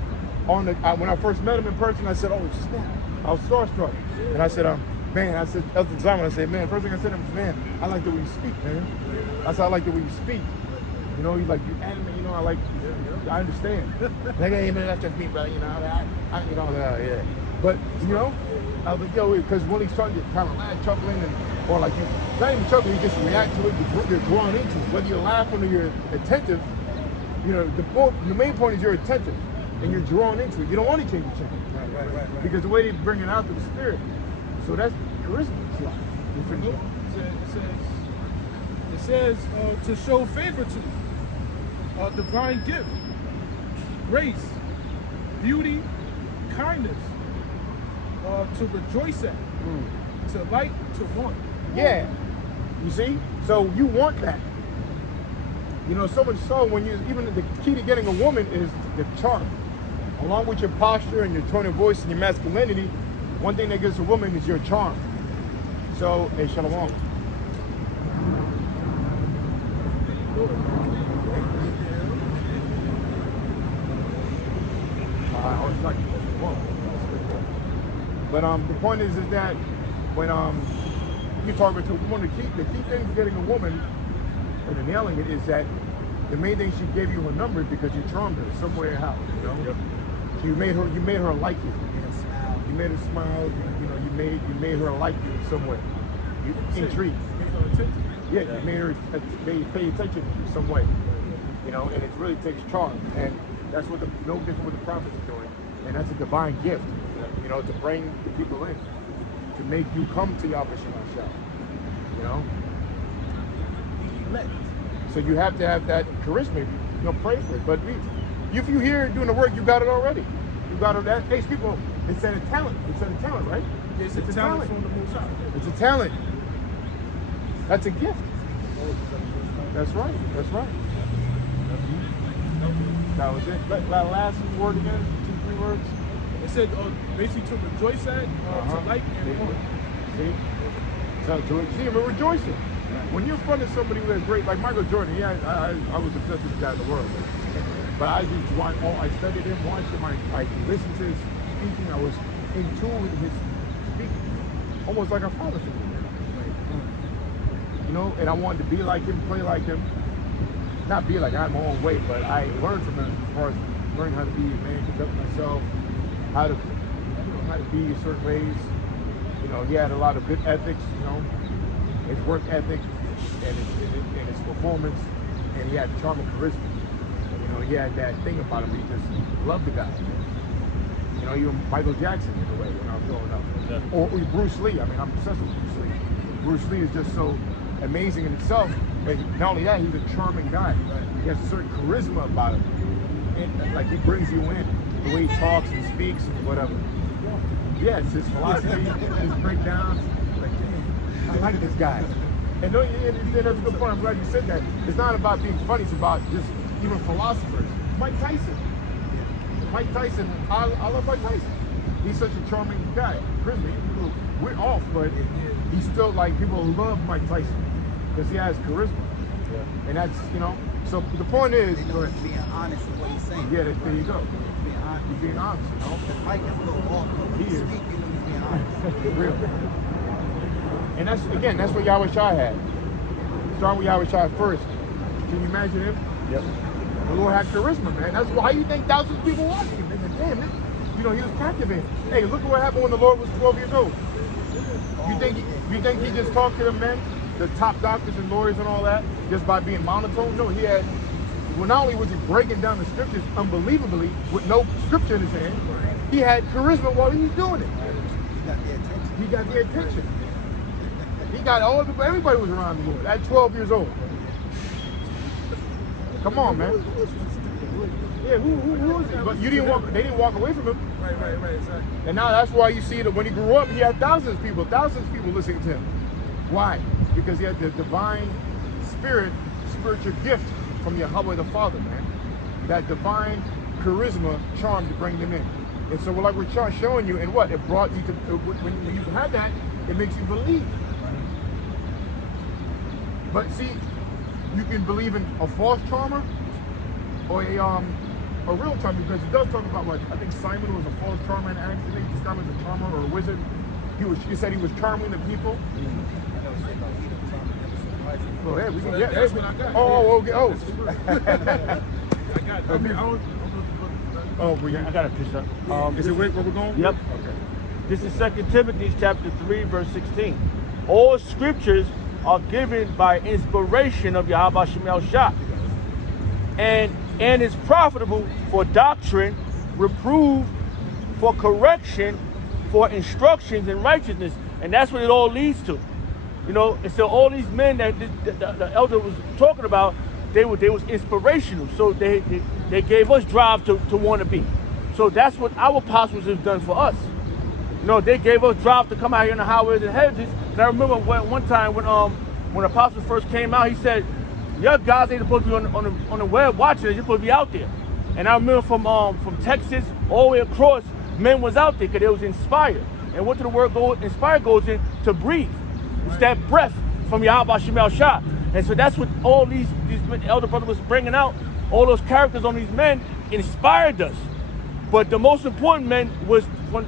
when I first met him in person, I said, "Oh, snap!" I was starstruck, and I said, "Man," I said, Elder Zion, I said, "Man," first thing I said to him was, "Man, I like the way you speak, man." I said, "I like the way you speak. You know, you animate. You know, I understand." Like, "Hey, man, that's just me, brother. You know, yeah." But you know, I was like, "Yo," because when he started to kind of laugh, chuckling, or like you, not even chuckling, you just react to it. You're drawn into it. Whether you're laughing or you're attentive, you know, the main point is you're attentive and you're drawn into it. You don't want to change the channel, right. Because the way they bring it out to the spirit. So that's charisma. It says to show favor to, divine gift, grace, beauty, kindness, to rejoice at, to like to want. Yeah. You see? So you want that. You know, so much so when you, even the key to getting a woman is the charm. Along with your posture and your tone of voice and your masculinity, one thing that gets a woman is your charm. So, hey, shalom. But the point is that when you talk about one of the key things getting a woman and nailing it is that the main thing she gave you her number because you charmed her some way or how, you know. Yep. You made her like you. You made her smile. You made her like you in some way. You intrigued. Yeah, you made her pay attention to you some way. You know, and it really takes charm, and that's what no different what the prophet is doing, and that's a divine gift. You know, to bring the people in, to make you come to Yahweh Shema. You know. So you have to have that charisma. You know, pray for it. But if you here doing the work, you got it already. You got it. That takes people. It's a talent. It's a talent, right? It's a talent from the Most High. It's a talent. That's a gift. That's right. That's right. That was it. That last word again. 2, 3 words. It said basically to rejoice at, to like and want. See? So we're rejoicing. When you're in front of somebody who has great, like Michael Jordan, I was obsessed with the guy in the world. But I just I studied him, watched him, I listened to his speaking, I was in tune with his speaking, almost like a father to me. You know, and I wanted to be like him, play like him. Not be like I'm my own way, but I learned from him as far as learning how to be a man, conduct myself, how to be in certain ways. You know, he had a lot of good ethics, you know, his work ethic and his performance, and he had charm and charisma. You know, he had that thing about him. He just loved the guy. You know, even Michael Jackson in a way when I was growing up, yeah. or Bruce Lee. I mean, I'm obsessed with Bruce Lee. Bruce Lee is just so amazing in itself. But not only that, he's a charming guy. He has a certain charisma about him, and like he brings you in the way he talks and speaks and whatever. Yeah, it's his philosophy, his breakdowns. Like, damn, I like this guy. And that's a good point. I'm glad you said that. It's not about being funny. It's about just even philosophers. Mike Tyson. I love Mike Tyson. He's such a charming guy. Charisma. We're off, but he's still like people love Mike Tyson because he has charisma. Yeah. And that's, you know. So the point is, being honest with what he's saying. Yeah, there you go. He's being honest, you know. Because Mike is a little off. He is. Speaking when he's being honest. Real. And that's what Yahweh Shai had. Start with Yahweh Shai first. Can you imagine him? Yep. The Lord had charisma, man. That's why you think thousands of people watching him. They said, damn, this, you know, he was captivating. Hey, look at what happened when the Lord was 12 years old. You think he just talked to the men, the top doctors and lawyers and all that, just by being monotone? No, he had, well, not only was he breaking down the scriptures unbelievably with no scripture in his hand, he had charisma while he was doing it. He got their attention. He got everybody was around the Lord at 12 years old. Come on, man. Yeah, who was it? But they didn't walk away from him. Right, exactly. And now that's why you see that when he grew up, he had thousands of people listening to him. Why? Because he had the divine spiritual gift from Yahweh the Father, man. That divine charisma, charm to bring them in. And so like we're showing you, and what? It brought you to, when you have that, it makes you believe. But see, you can believe in a false charmer or a real charmer, because it does talk about what I think Simon was a false charmer in Acts. I think Simon was a charmer or a wizard. He said he was charming the people. Oh, hey, we can get. That's what I got. Okay. Oh. I got. I mean, I got a picture. Is it where we're going? Yep. Okay. This is 2 Timothy chapter 3, verse 16. All scriptures are given by inspiration of Yahweh Shemel Shah, and is profitable for doctrine, reproof, for correction, for instructions in righteousness, and that's what it all leads to. You know, and so all these men that the elder was talking about, they was inspirational. So they gave us drive to want to be. So that's what our apostles have done for us. You know, they gave us drive to come out here in the highways and hedges. And I remember one time when Apostle first came out, he said, "Your guys ain't supposed to be on the web watching it. You're supposed to be out there." And I remember from Texas all the way across, men was out there because they was inspired. And what did the word inspired goes in? To breathe. It's that breath from Yahweh Shemel Shah. And so that's what all these elder brothers was bringing out. All those characters on these men inspired us. But the most important men was from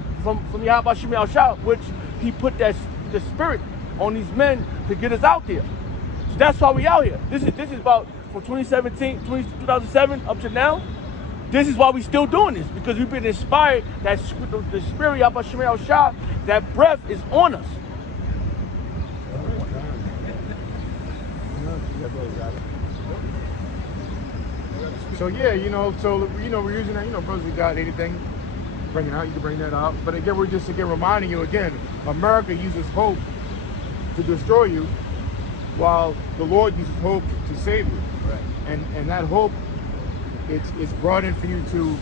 Yahweh Shemel Shah, which he put the spirit on these men to get us out there. So that's why we out here. This is about from 2007 up to now. This is why we still doing this, because we've been inspired that the spirit Yahweh Shemel Shah, that breath is on us. So yeah, we're using that, brothers, we got anything, bring it out, you can bring that out. But again, we're just reminding you again, America uses hope to destroy you, while the Lord uses hope to save you. Right. And that hope, it's brought in for you to,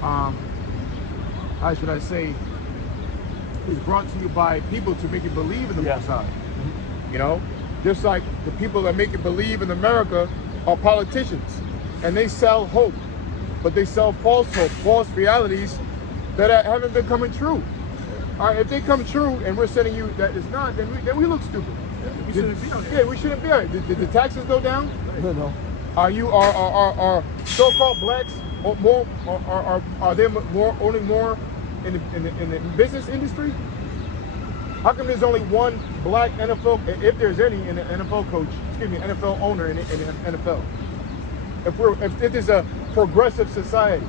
how should I say, it's brought to you by people to make you believe in the Most High. You know, just like the people that make you believe in America are politicians. And they sell hope, but they sell false hope, false realities that haven't been coming true. All right, if they come true and we're sending you that it's not, then we look stupid. We shouldn't be on. Yeah, we shouldn't be on. Did the taxes go down? No. Are so-called blacks are they owning more in the business industry? How come there's only one black NFL, if there's any, in the NFL coach, NFL owner in the NFL? If this is a progressive society,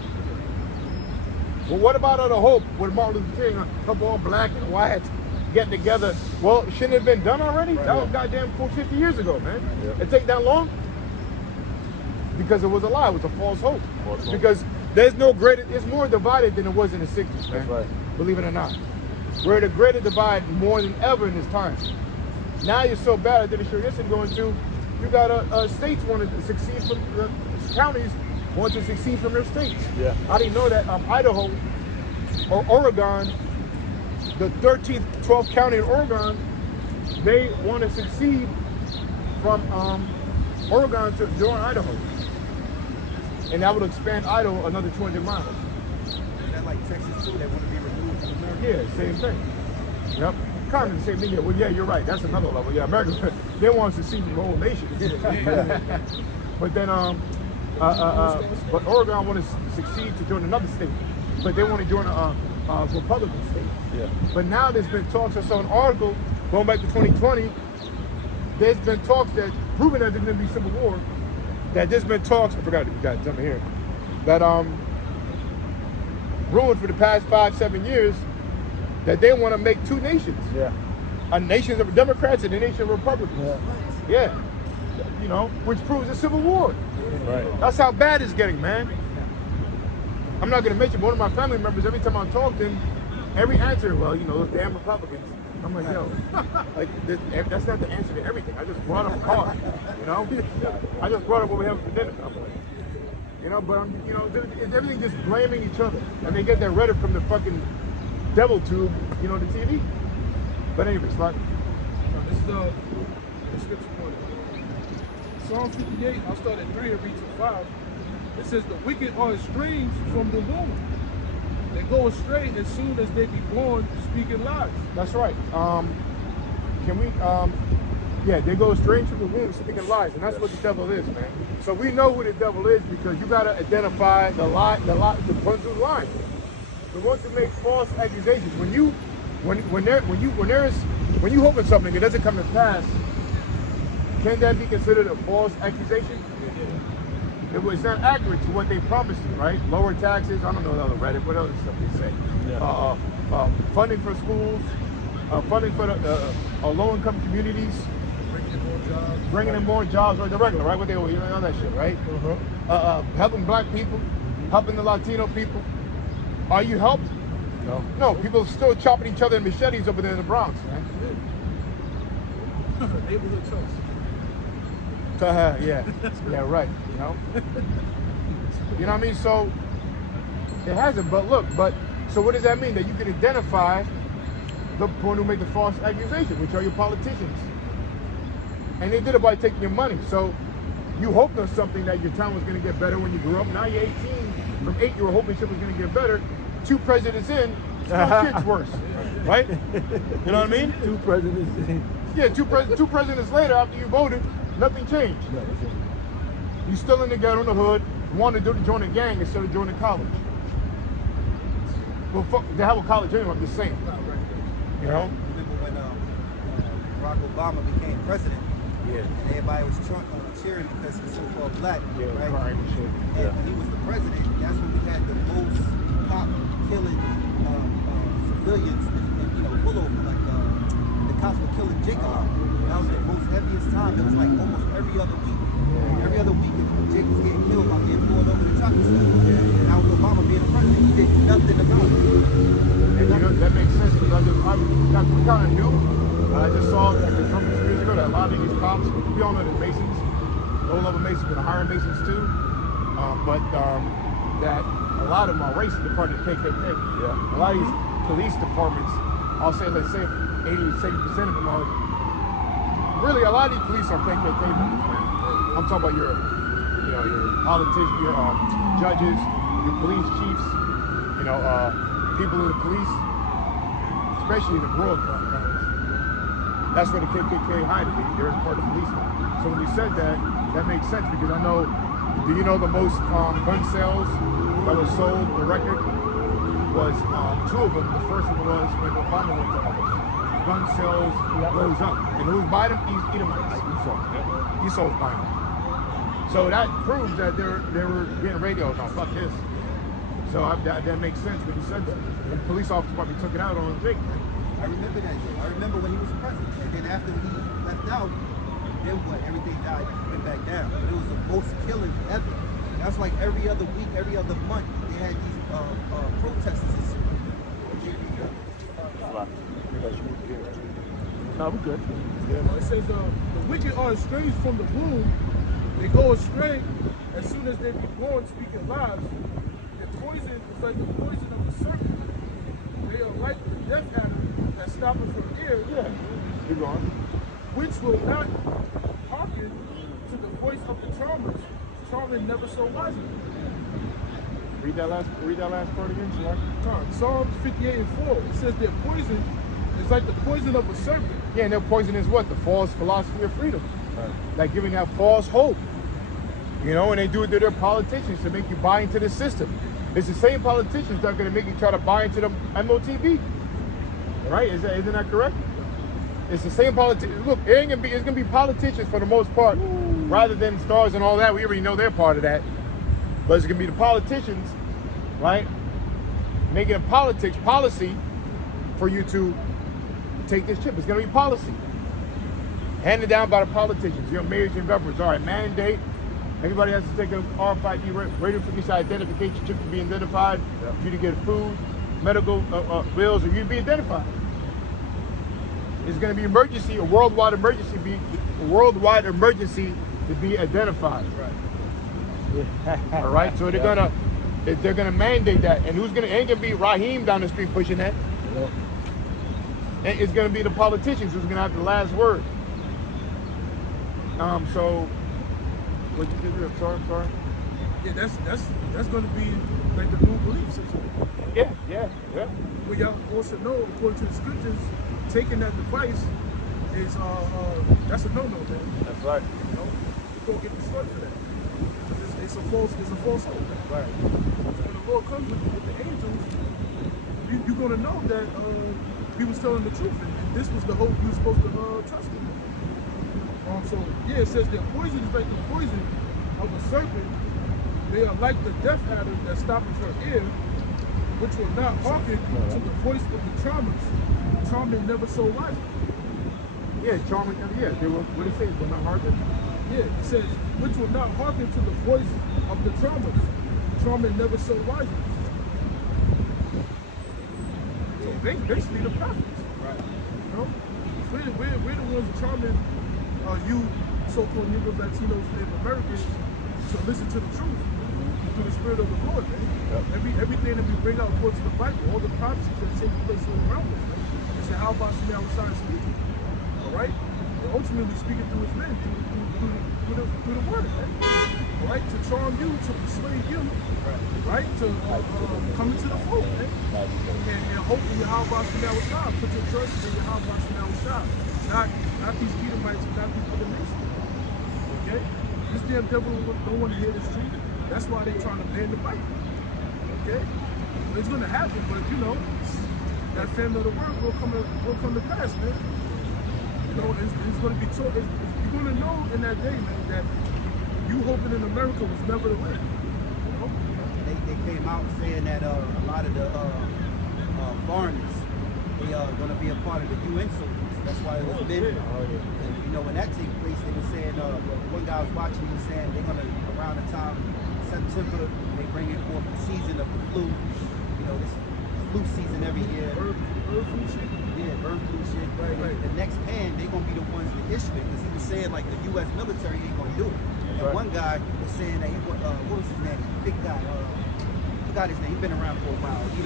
well, what about the hope with Martin Luther King, a couple of black and white getting together? Well, shouldn't it have been done already? Right. That was goddamn 50 years ago, man. Yeah. It take that long? Because it was a lie. It was a false hope. Because there's no greater, it's more divided than it was in the 60s, man. That's right. Believe it or not. We're at a greater divide more than ever in this time. Now you're so bad, I did a show yesterday going to, you got states want to succeed from the counties want to succeed from their states. Yeah. I didn't know that Idaho or Oregon, the 13th, 12th county in Oregon, they want to succeed from Oregon to join Idaho. And that would expand Idaho another 200 miles. Is that like Texas too, that want to be removed from America? Yeah, same thing. Yep. Kind of the same thing. Yeah, well, yeah, you're right. That's another level. Yeah, America, they want to succeed from the whole nation. But then, but Oregon want to succeed to join another state, but they want to join a Republican state. Yeah. But now there's been talks. I saw an article going back to 2020. There's been talks that proving that there's going to be civil war. That there's been talks. I forgot. You got something here. That ruined for the past 5-7 years. That they want to make two nations. Yeah. A nation of Democrats and a nation of Republicans. Yeah. You know, which proves a civil war. Right. That's how bad it's getting, man. I'm not gonna mention, one of my family members, every time I talk to him, every answer, well, those damn Republicans. I'm like, yo, that's not the answer to everything. I just brought up a car, I just brought up what we have for dinner. But it's everything just blaming each other. And they get that rhetoric from the fucking devil tube, the TV. But anyway, Slot. This is the scripture for it. Psalm 58, I'll start at 3 and read to 5. It says, the wicked are estranged from the Lord. They go astray as soon as they be born speaking lies. That's right. They go estranged from the womb speaking lies. And that's what the devil is, man. So we know who the devil is because you got to identify the ones who lie. The ones who make false accusations. When you hope in something, it doesn't come to pass. Can that be considered a false accusation? It was not accurate to what they promised you, right? Lower taxes, I don't know the Reddit, what other stuff they say. Yeah. Funding for schools, funding for the low-income communities, bringing in more jobs, like the regular, right? What they all that shit, right? Helping black people, helping the Latino people. Are you helped? No, people are still chopping each other in machetes over there in the Bronx, man. Neighborhood choice. Yeah, right. You know what I mean? So it hasn't. But look, So what does that mean? That you can identify the one who made the false accusation, which are your politicians. And they did it by taking your money. So you hoped on something that your town was going to get better when you grew up. Now you're 18. From 8, you were hoping shit was going to get better. 2 presidents in, still shit's worse. Right? You know what I mean? 2 presidents in. Yeah, two presidents later, after you voted, nothing changed. You still in the ghetto in the hood, wanted to join a gang instead of joining college. Well, fuck, they have a college anyway, I'm just saying. You know? Remember when Barack Obama became president? Yeah. And everybody was cheering because he's so-called black, right? Crying and shit. And when he was the president, that's when we had the most cop killing civilians, pull over. Like the cops were killing Jacob. That was the most heaviest time. It was like almost every other week. Every other week, Jake was getting killed by getting pulled over the truck and stuff. Now with Obama being the president, he did nothing about it. And you know, that makes sense because we kind of knew. I just saw like from a few years ago that a lot of these cops, we all know the Masons, low-level Masons, but the higher Masons too. But that a lot of them are racist, they're part of the KKK. Yeah. A lot of these police departments, I'll say, let's say 80-70% of them are, really a lot of these police are KKK members, man. I'm talking about your politicians, your judges, your police chiefs, people in the police, especially in the rural counties. That's where the KKK hide it. They're part of the police now. So when you said that, that makes sense because I know, do you know the most gun sales that was sold, the record, was 2 of them. The first one was when Obama went to office. Gun sales rose up. And who's buying them? Edomites. Esau's buying them. So that proves that they were getting radio. No, fuck this. So that makes sense when you said that. The police officer probably took it out on Jake. I remember that day. I remember when he was president. And then after he left out, then what? Everything died, went back down. But it was the most killing ever. That's like every other week, every other month, they had these protesters. No, we're good. Yeah, it says the wicked are estranged from the womb. They go astray as soon as they be born speaking lies. Their poison is like the poison of the serpent. They are like the death adder that stoppeth from ear. Yeah, keep going. Which will not hearken to the voice of the charmers, charming never so wisely. Read that last part again, Shark. Psalms 58:4. It says their poison is like the poison of a serpent. Yeah, and their poison is what? The false philosophy of freedom. Right. Like giving that false hope. And they do it to their politicians to make you buy into the system. It's the same politicians that are going to make you try to buy into the MOTV. Right? Isn't that correct? It's the same politicians. Look, it's going to be politicians for the most part, rather than stars and all that. We already know they're part of that. But it's going to be the politicians, right? Making a policy for you to take this chip. It's going to be policy. Handed down by the politicians, your mayors and governors. All right, mandate. Everybody has to take an RFID, radio frequency identification chip to be identified, for you to get food, medical bills, or you to be identified. It's going to be a worldwide emergency to be identified. Right. All right. So they're gonna mandate that, and ain't gonna be Raheem down the street pushing that. Yep. And it's gonna be the politicians who's gonna have the last word. So what you did? I'm sorry. Yeah, that's gonna be like the new belief system. Yeah. But y'all also know, according to the scriptures, taking that device is that's a no-no, man. That's right. You don't get destroyed for that. It's a false hope. Right. So when the Lord comes with the angels, you're gonna know that he was telling the truth, and this was the hope you were supposed to trust in. So yeah, it says their poison is like the poison of a serpent. They are like the death adder that stoppeth her ear, which will not hearken to the voice of the charmers, charming never so wisely. Yeah, charming. Yeah, they will. What do you say? Will not hearken. Yeah, it says which will not hearken to the voice of the charmers, charming never so wisely. So they basically the prophets, right? We're the ones charming you so-called Negro, Latinos, Native Americans to listen to the truth. through the Spirit of the Lord, man. Everything that we bring out according to the Bible, all the prophecies that take place all around us, man. It's how about now outside speaking, all right? And ultimately speaking through his men, through the word, man. All right, to charm you, to persuade you, right, to come into the fold, man. And hopefully your how about now outside, put your trust in your how about now outside. Not these Edomites, not these other nations. Okay? This damn devil don't want to hear this truth. That's why they're trying to ban the Bible. Okay? It's gonna happen, but you know, that family of the word will come to pass, man. You know, it's gonna be taught. You're gonna know in that day, man, that you hoping in America was never the way. You know? They came out saying that a lot of the foreigners, they are going to be a part of the UN soldiers. That's why it was been. And, you know, when that takes place, they were saying, one guy I was watching, he was saying they're going to, around the time September, they bring in for the season of the flu. You know, this flu season every year. Bird flu shit. Yeah, bird flu shit. Right. The next pan, they're going to be the ones that issue it, because he was saying, like, the U.S. military ain't going to do it. And one guy was saying that what was his name? Big guy. I forgot his name. He's been around for a while. He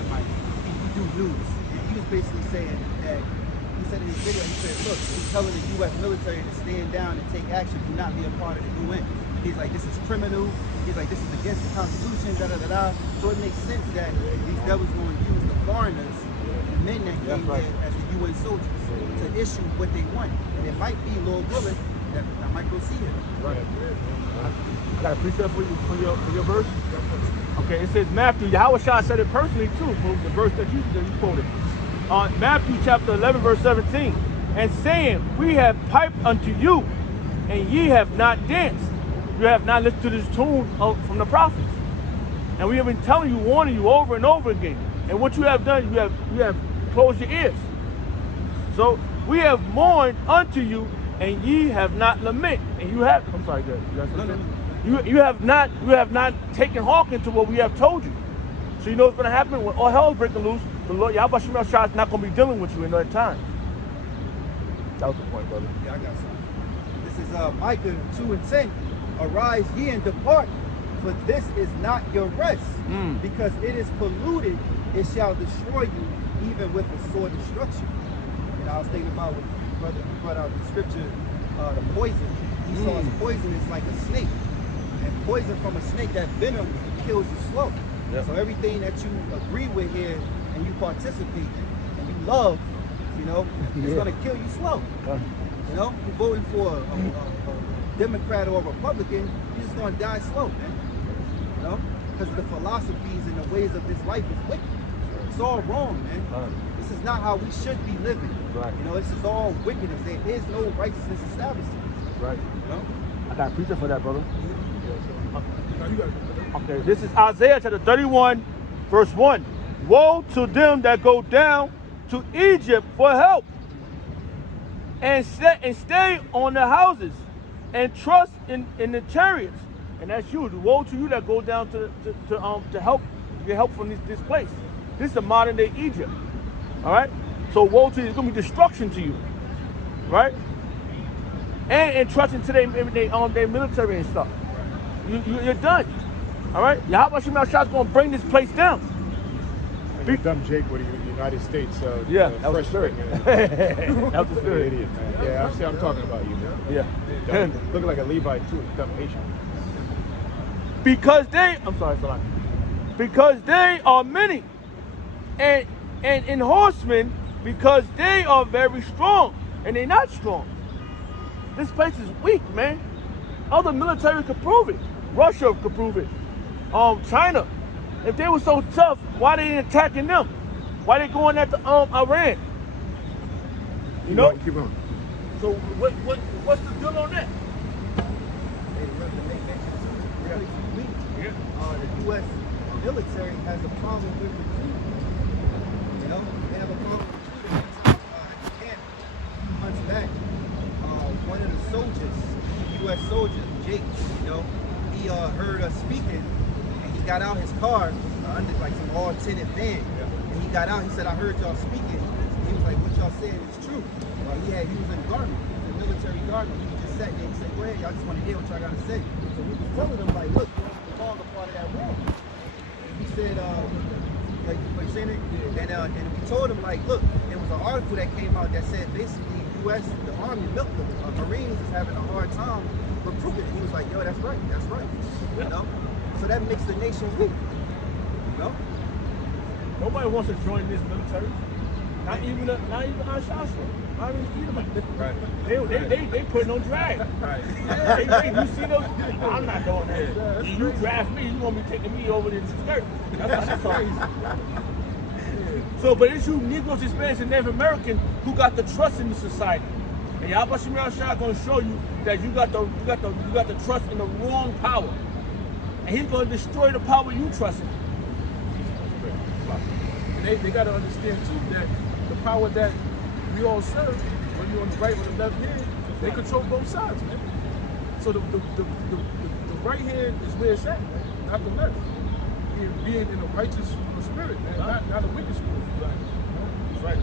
do news. And he was basically saying that, he said in his video, he said, look, he's telling the U.S. military to stand down and take action, do not be a part of the UN. He's like, this is criminal. He's like, this is against the Constitution, da-da-da-da. So it makes sense that these devils going to use the foreigners, the men that came there as the UN soldiers, to issue what they want. And it might be Lord willing that I might go see him. Right. I got a precept for your verse. Okay, it says Matthew. Yahweh Shah said it personally too, for the verse that you quoted. Matthew chapter 11, verse 17, and saying, we have piped unto you, and ye have not danced. You have not listened to this tune from the prophets. And we have been telling you, warning you over and over again. And what you have done, you have closed your ears. So we have mourned unto you, and ye have not lament. And you have, I'm sorry, you have not taken hearken to what we have told you. So you know what's going to happen when all hell is breaking loose. The Lord Yahweh Shemel Shah is not going to be dealing with you in that time. That was the point, brother. Yeah, I got something. This is Micah 2:10. Arise ye and depart, for this is not your rest, because it is polluted. It shall destroy you, even with the sword destruction. And I was thinking about what brother brought out the scripture, the poison. Esau's poison is like a snake, and poison from a snake, that venom kills you slow. Yep. So everything that you agree with here and you participate in and you love, you know, it's going to kill you slow. You know, you're voting for a Democrat or a Republican, you're just going to die slow, man. You know, because the philosophies and the ways of this life is wicked. It's all wrong, man. This is not how we should be living. Right. You know, this is all wickedness. There is no righteousness established. Right. You know? I got a preacher for that, brother. Okay, this is Isaiah chapter 31, verse 1. Woe to them that go down to Egypt for help, and stay on the houses, and trust in the chariots. And that's you. Woe to you that go down to help, get help from this place. This is a modern day Egypt. All right. So woe to you. It's gonna be destruction to you. Right. And trust into their military and stuff. You're done. All right. Yahweh Shemel Shah is gonna bring this place down. Like dumb Jake with the United States. Yeah, that was the spirit. That was the spirit. Idiot, man. Yeah, I'm talking about you, man. Yeah. Looking like a Levite too, dumb Asian. Because they are many, and in horsemen, because they are very strong, and they're not strong. This place is weak, man. Other military could prove it. Russia could prove it. China. If they were so tough, why they ain't attacking them? Why they going at the Iran? You know? Keep going. So what's the deal on that? The U.S. military has a problem with recruiting. You know, they have a problem with recruiting. At the camp, months back, one of the soldiers, U.S. soldier, Jake, you know, he heard us speaking, and he got out his car under like some all-tinted van. And he got out. He said, "I heard y'all speaking." He was like, "What y'all saying is true." He was in Garden. He was a military guard. He just sat there and said, "Go ahead, y'all just want to hear what y'all got to say." So we was telling him like, "Look, the long part of that war. He said, like you seen it? And we told him, like, look, there was an article that came out that said basically U.S. the Army, the Marines is having a hard time recruiting. He was like, yo, that's right. You know? So that makes the nation weak. You know? Nobody wants to join this military. Not even our Shastra. Not even Edomite. Right. They putting on drag. Right. You see those? I'm not doing that. You draft me, you want me taking me over in the skirt. That's crazy. So, but it's you Negroes, Hispanics, and Native American who got the trust in the society. And Yahweh Shemel Shah gonna show you that you got the trust in the wrong power. And he's gonna destroy the power you trust in. And they got to understand too that the power that we all serve, whether you're on the right or the left hand, they control both sides, man. So the right hand is where it's at, man, not the left. Being in a righteous spirit, man, not a wicked spirit. Right.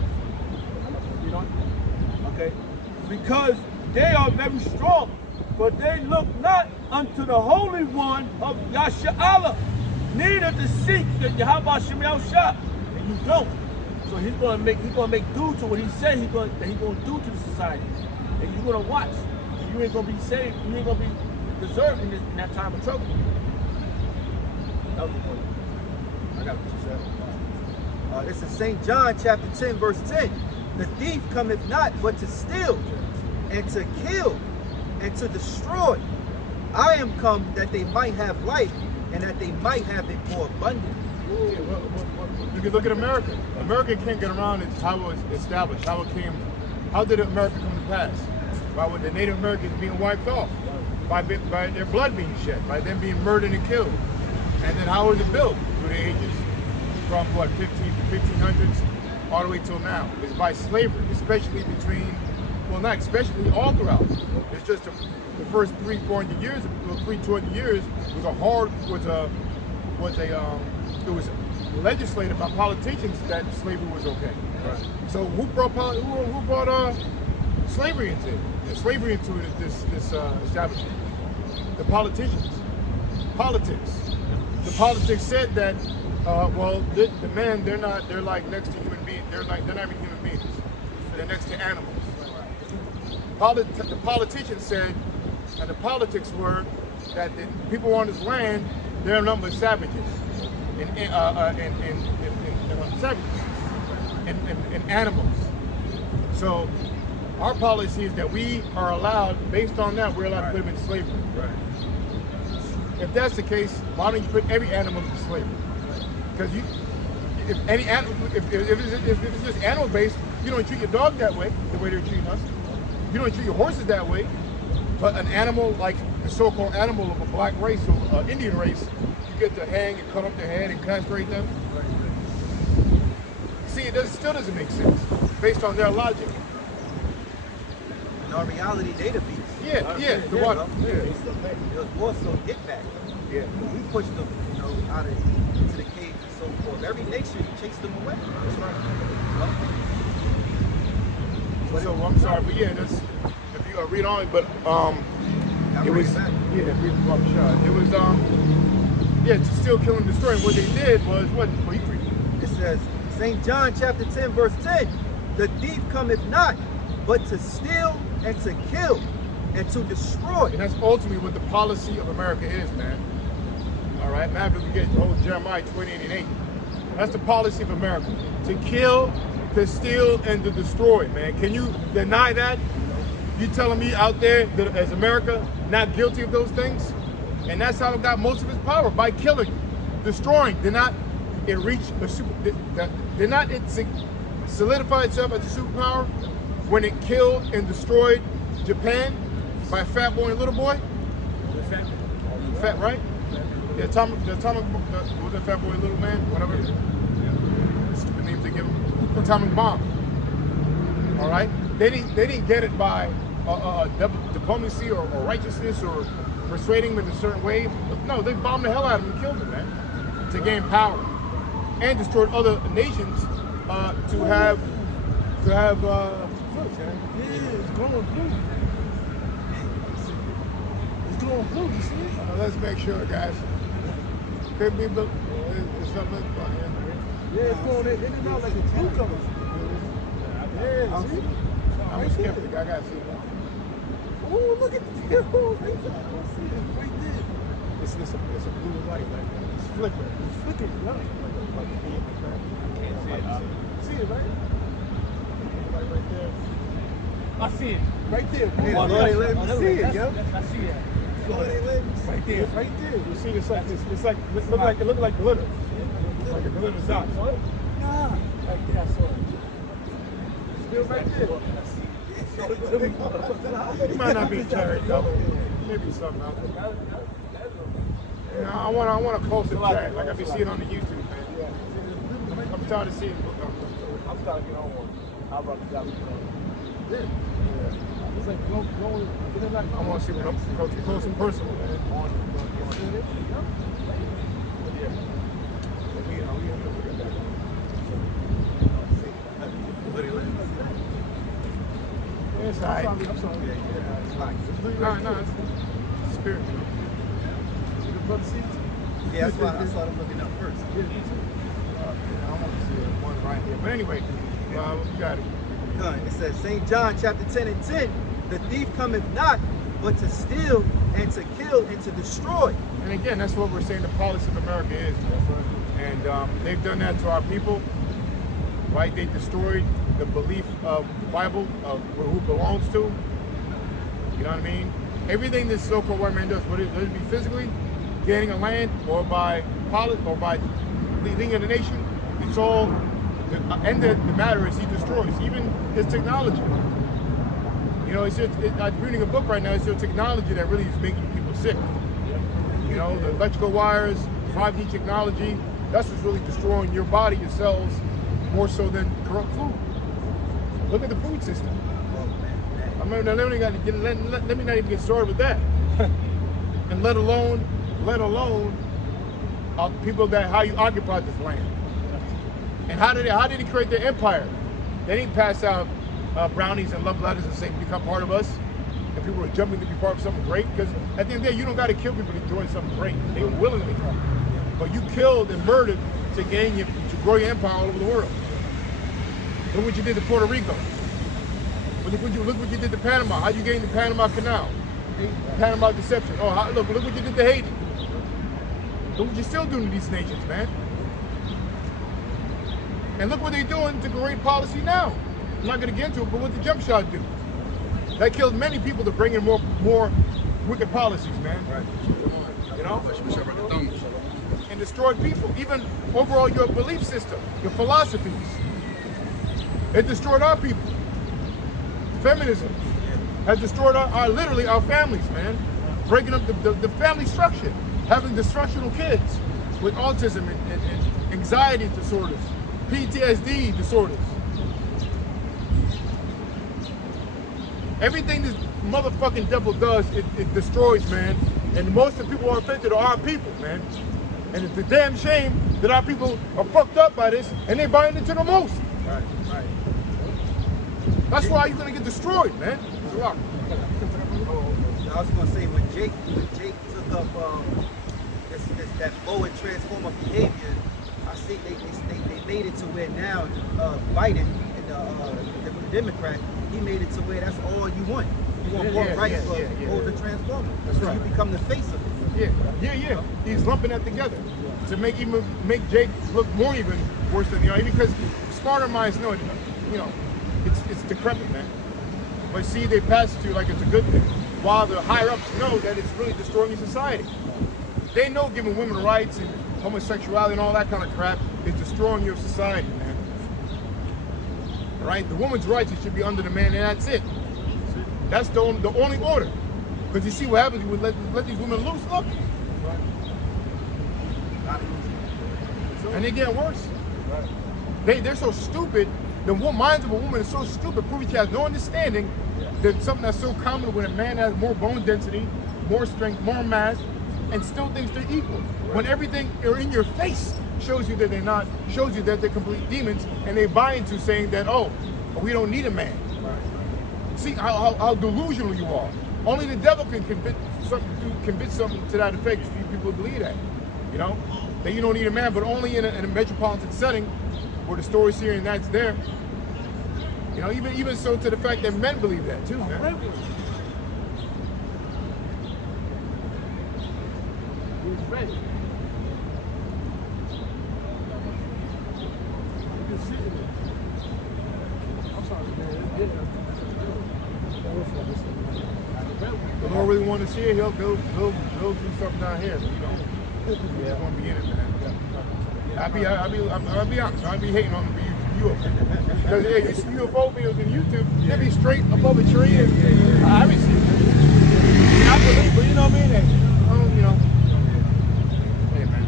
You know? Okay. Because they are very strong, but they look not unto the Holy One of Yasha'Allah, neither to seek the Yahweh Shemel Shah. And you don't. So he's gonna make due to what he said he's gonna do to the society. And you're gonna watch. And you ain't gonna be saved, you ain't gonna be deserved in that time of trouble. That was the point. I got what you said. This is St. John chapter 10, verse 10. The thief cometh not but to steal and to kill and to destroy. I am come that they might have life and that they might have it more abundant. Yeah, you can look at America. America can't get around how it was established, how did America come to pass? By the Native Americans being wiped off, by their blood being shed, by them being murdered and killed. And then how was it built through the ages? From what, 1500s all the way till now. It's by slavery, especially not especially, all throughout. It's just the first 300-400 years, 200 years it was legislated by politicians that slavery was okay. Right. So who brought slavery into this establishment? The politicians. Politics. The politics said that the men, they're like next to human beings. They're not even human beings. They're next to animals. The politicians said, and the politics were that the people on this land, they're nothing but savages and animals. So our policy is that we are allowed, based on that, we're allowed to put them in slavery. Right. If that's the case, why don't you put every animal in slavery? Because if it's just animal based, you don't treat your dog that way, the way they're treating us. You don't treat your horses that way. But an animal like the so-called animal of a black race or Indian race, you get to hang and cut up their head and castrate them. See, it still doesn't make sense based on their logic. In our reality, they the beast. Yeah. It was more so get back. Yeah. We pushed them, out of into the cage and so forth. Every nation chased them away. That's right. So I'm sorry, but yeah, if you read on, but it was to still kill and destroy. And what they did was what you read. It says St. John chapter 10, verse 10. The thief cometh not, but to steal and to kill and to destroy. And that's ultimately what the policy of America is, man. All right, now if we get Jeremiah 28:8. That's the policy of America: to kill, to steal, and to destroy. Man, can you deny that? You telling me out there that as America not guilty of those things? And that's how it got most of its power, by killing, destroying. Did not it solidify itself as a superpower when it killed and destroyed Japan by Fat Boy and Little Boy? Fat, right? The atomic was it Fat Boy and Little Man? Whatever. The names they give them. Atomic bomb. All right? They didn't get it by diplomacy or righteousness or persuading them in a certain way. No, they bombed the hell out of them and killed them, man, to gain power, and destroyed other nations to have. Yeah, it's glowing blue. It's glowing blue. You see it? Let's make sure, guys. Could be, but it's something about him. Yeah, it's going in and out like a cucumber. Yeah, see? I'm a skeptic. I gotta see it. Oh, look at the deal. Right there. I don't see it. Right there. It's a blue light. Like it's flickering. It's flicking, yeah. See it, right? Like right there. I see it. Right there. Hey, Lord, Lord, let me see it, yo. I see it. Lord, let me see Right there, right there. You see, it's like it look like glitter. It's like a glitter dot. Nah. Right there, I saw it. Still right there. You might not be carried though. Maybe something else. Yeah, I want a closer track. Like I be seeing on the YouTube, man. I'm tired of seeing. I'm starting to get on one. How about the job? Yeah. It's like going in the night. I want to see what I'm close and personal, man. It's all right. I'm sorry. No, it's spiritual. See the brother seats? Yeah, that's why I saw them looking up first. I want to see one right here. But anyway, you got it. It says, St. John chapter 10 and 10, the thief cometh not, but to steal and to kill and to destroy. And again, that's what we're saying the policy of America is. And they've done that to our people, right? They destroyed the belief of the Bible, of who it belongs to. You know what I mean? Everything this so-called white man does, whether it be physically, gaining a land, or by policy, or by leading a nation, it's all, the end of the matter is he destroys, even his technology. You know, I'm reading a book right now, it's your technology that really is making people sick. You know, the electrical wires, 5G technology, that's what's really destroying your body, your cells, more so than corrupt food. Look at the food system. Let me not even get started with that. And let alone people that how you occupy this land. And how did he create their empire? They didn't pass out brownies and love letters and say become part of us. And people were jumping to be part of something great. Because at the end of the day, you don't got to kill people to join something great. They were willingly come. But you killed and murdered to grow your empire all over the world. Look what you did to Puerto Rico. Look what you did to Panama. How'd you gain the Panama Canal? Panama Deception. Oh, look what you did to Haiti. Look what you're still doing to these nations, man. And look what they're doing to create policy now. I'm not going to get into it, but what the jump shot do? That killed many people to bring in more wicked policies, man. Right. You know? And destroyed people. Even overall your belief system, your philosophies. It destroyed our people. Feminism has destroyed literally our families, man. Breaking up the family structure. Having dysfunctional kids with autism and anxiety disorders, PTSD disorders. Everything this motherfucking devil does, it destroys, man. And most of the people who are affected are our people, man. And it's a damn shame that our people are fucked up by this and they're buying into the most. Right. That's why you're gonna get destroyed, man. I was gonna say when Jake took up that forward transformer behavior, I see they made it to where now Biden and the Democrat, he made it to where that's all you want. You want more rights for the transformer. That's so right. You become the face of it. Yeah. He's lumping that together to make Jake look more even worse than the other, because smarter minds know it. You know, it's decrepit, man. But see, they pass it to you like it's a good thing, while the higher ups know that it's really destroying society. They know giving women rights and homosexuality and all that kind of crap is destroying your society, man. All right? The woman's rights, it should be under the man, and that's it. That's the only order. Because you see what happens, you would let these women loose, look. And they get worse. They're so stupid. The minds of a woman is so stupid, prove she has no understanding that something that's so common when a man has more bone density, more strength, more mass, and still thinks they're equal. When everything in your face shows you that they're not, shows you that they're complete demons, and they buy into saying that, oh, we don't need a man. See how delusional you are. Only the devil can convince something to that effect for you people to believe that. You know, then you don't need a man, but only in a metropolitan setting where the story's here and that's there. You know, even so to the fact that men believe that too, man. He's ready. You can see it. I'm sorry, man. The Lord really want to see it, he'll do something down here. You know, he just want to be in it, man. I'll be honest. I'll be hating on the UFO. Because yeah, UFO videos on YouTube, they be straight above a tree. I haven't seen it. I believe, but you know what I mean? You know. Hey, man.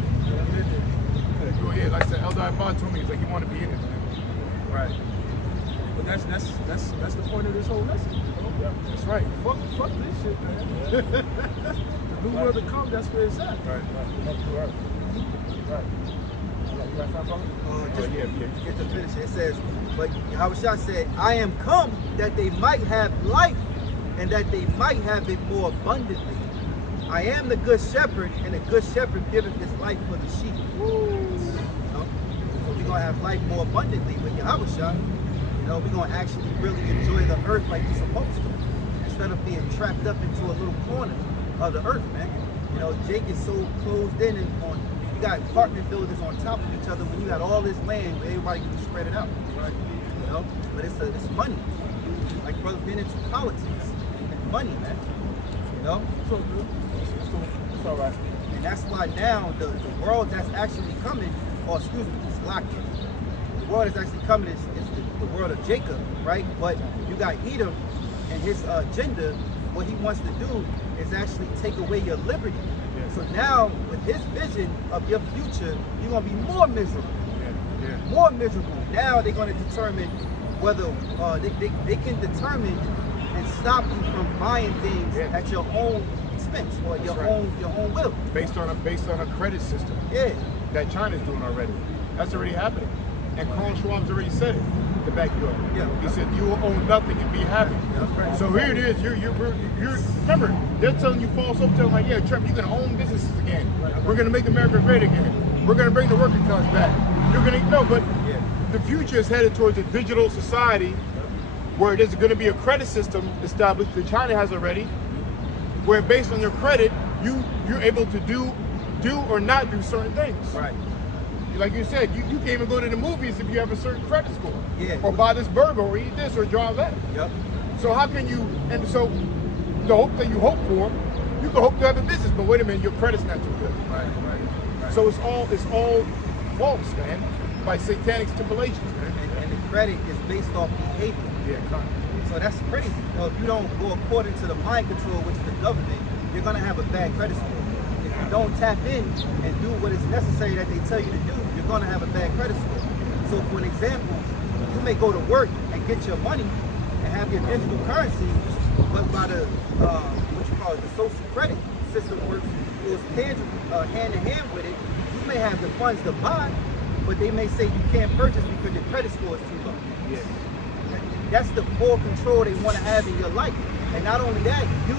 Go ahead. Like I said, Elder Ibad told me, he's like, you want to be in it, man. Right. But that's the point of this whole lesson. Yeah, that's right. Fuck this shit, man. The new world to come, that's where it's at. Right. You got something, Get to finish it. It says, but Yahushua said, I am come that they might have life and that they might have it more abundantly. I am the good shepherd, and the good shepherd giveth his life for the sheep. So we're going to have life more abundantly with Yahushua. You know, we're going to actually really enjoy the earth like we're supposed to, instead of being trapped up into a little corner of the earth, man. You know, Jake is so closed in and on. You got apartment buildings on top of each other when you got all this land where everybody can spread it out. Right. You know, but it's money. Like brothers been into politics and money, man. You know? So good. It's all right. And that's why now the world that's actually coming, or excuse me, it's locked in. The world that's actually coming is the world of Jacob, right? But you got Edom and his agenda, what he wants to do is actually take away your liberty. So now, with his vision of your future, you're going to be more miserable. More miserable. Now they're going to determine whether they can determine and stop you from buying things at your own expense or your own will. Based on a credit system. Yeah. That China's doing already. That's already happening. And Carl Schwab's already said it to back you up. Yeah. He said you will own nothing and be happy. Right. So here it is. You're remember, they're telling you false hope, telling like, yeah, Trump, you're gonna own businesses again. We're gonna make America great again. We're gonna bring the working class back. You're gonna but the future is headed towards a digital society where there's gonna be a credit system established that China has already, where based on your credit, you're able to do or not do certain things. Right. Like you said, you can't even go to the movies if you have a certain credit score. Yeah. Or buy this burger or eat this or drive that. Yep. So how can you, and so the hope that you hope for, you can hope to have a business, but wait a minute, your credit's not too good. Right. So it's all false, man, by satanic stipulations, man. And the credit is based off behavior. Yeah, So that's crazy. You know, if you don't go according to the mind control, which is the government, you're gonna have a bad credit score. If you don't tap in and do what is necessary that they tell you to do, you're gonna have a bad credit score. So for an example, you may go to work and get your money and have your digital currency, but by the the social credit system works, it was tangible, hand in hand with it. You may have the funds to buy, but they may say you can't purchase because your credit score is too low. Yeah. That's the full control they want to have in your life. And not only that, you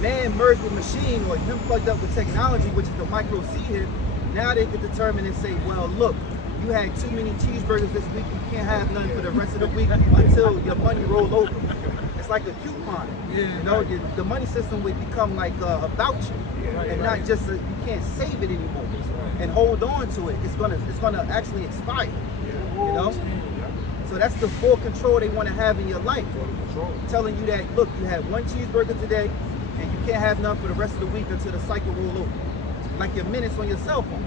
man merged with machine or him plugged up with technology, which is the micro seed here, now they can determine and say, well, look, you had too many cheeseburgers this week, you can't have none for the rest of the week until your money roll over. It's like a coupon. You know, the money system would become like a voucher, and not just you can't save it anymore and hold on to it. It's gonna actually expire. You know. So that's the full control they want to have in your life. Telling you that, look, you had one cheeseburger today, and you can't have none for the rest of the week until the cycle roll over. Like your minutes on your cell phone.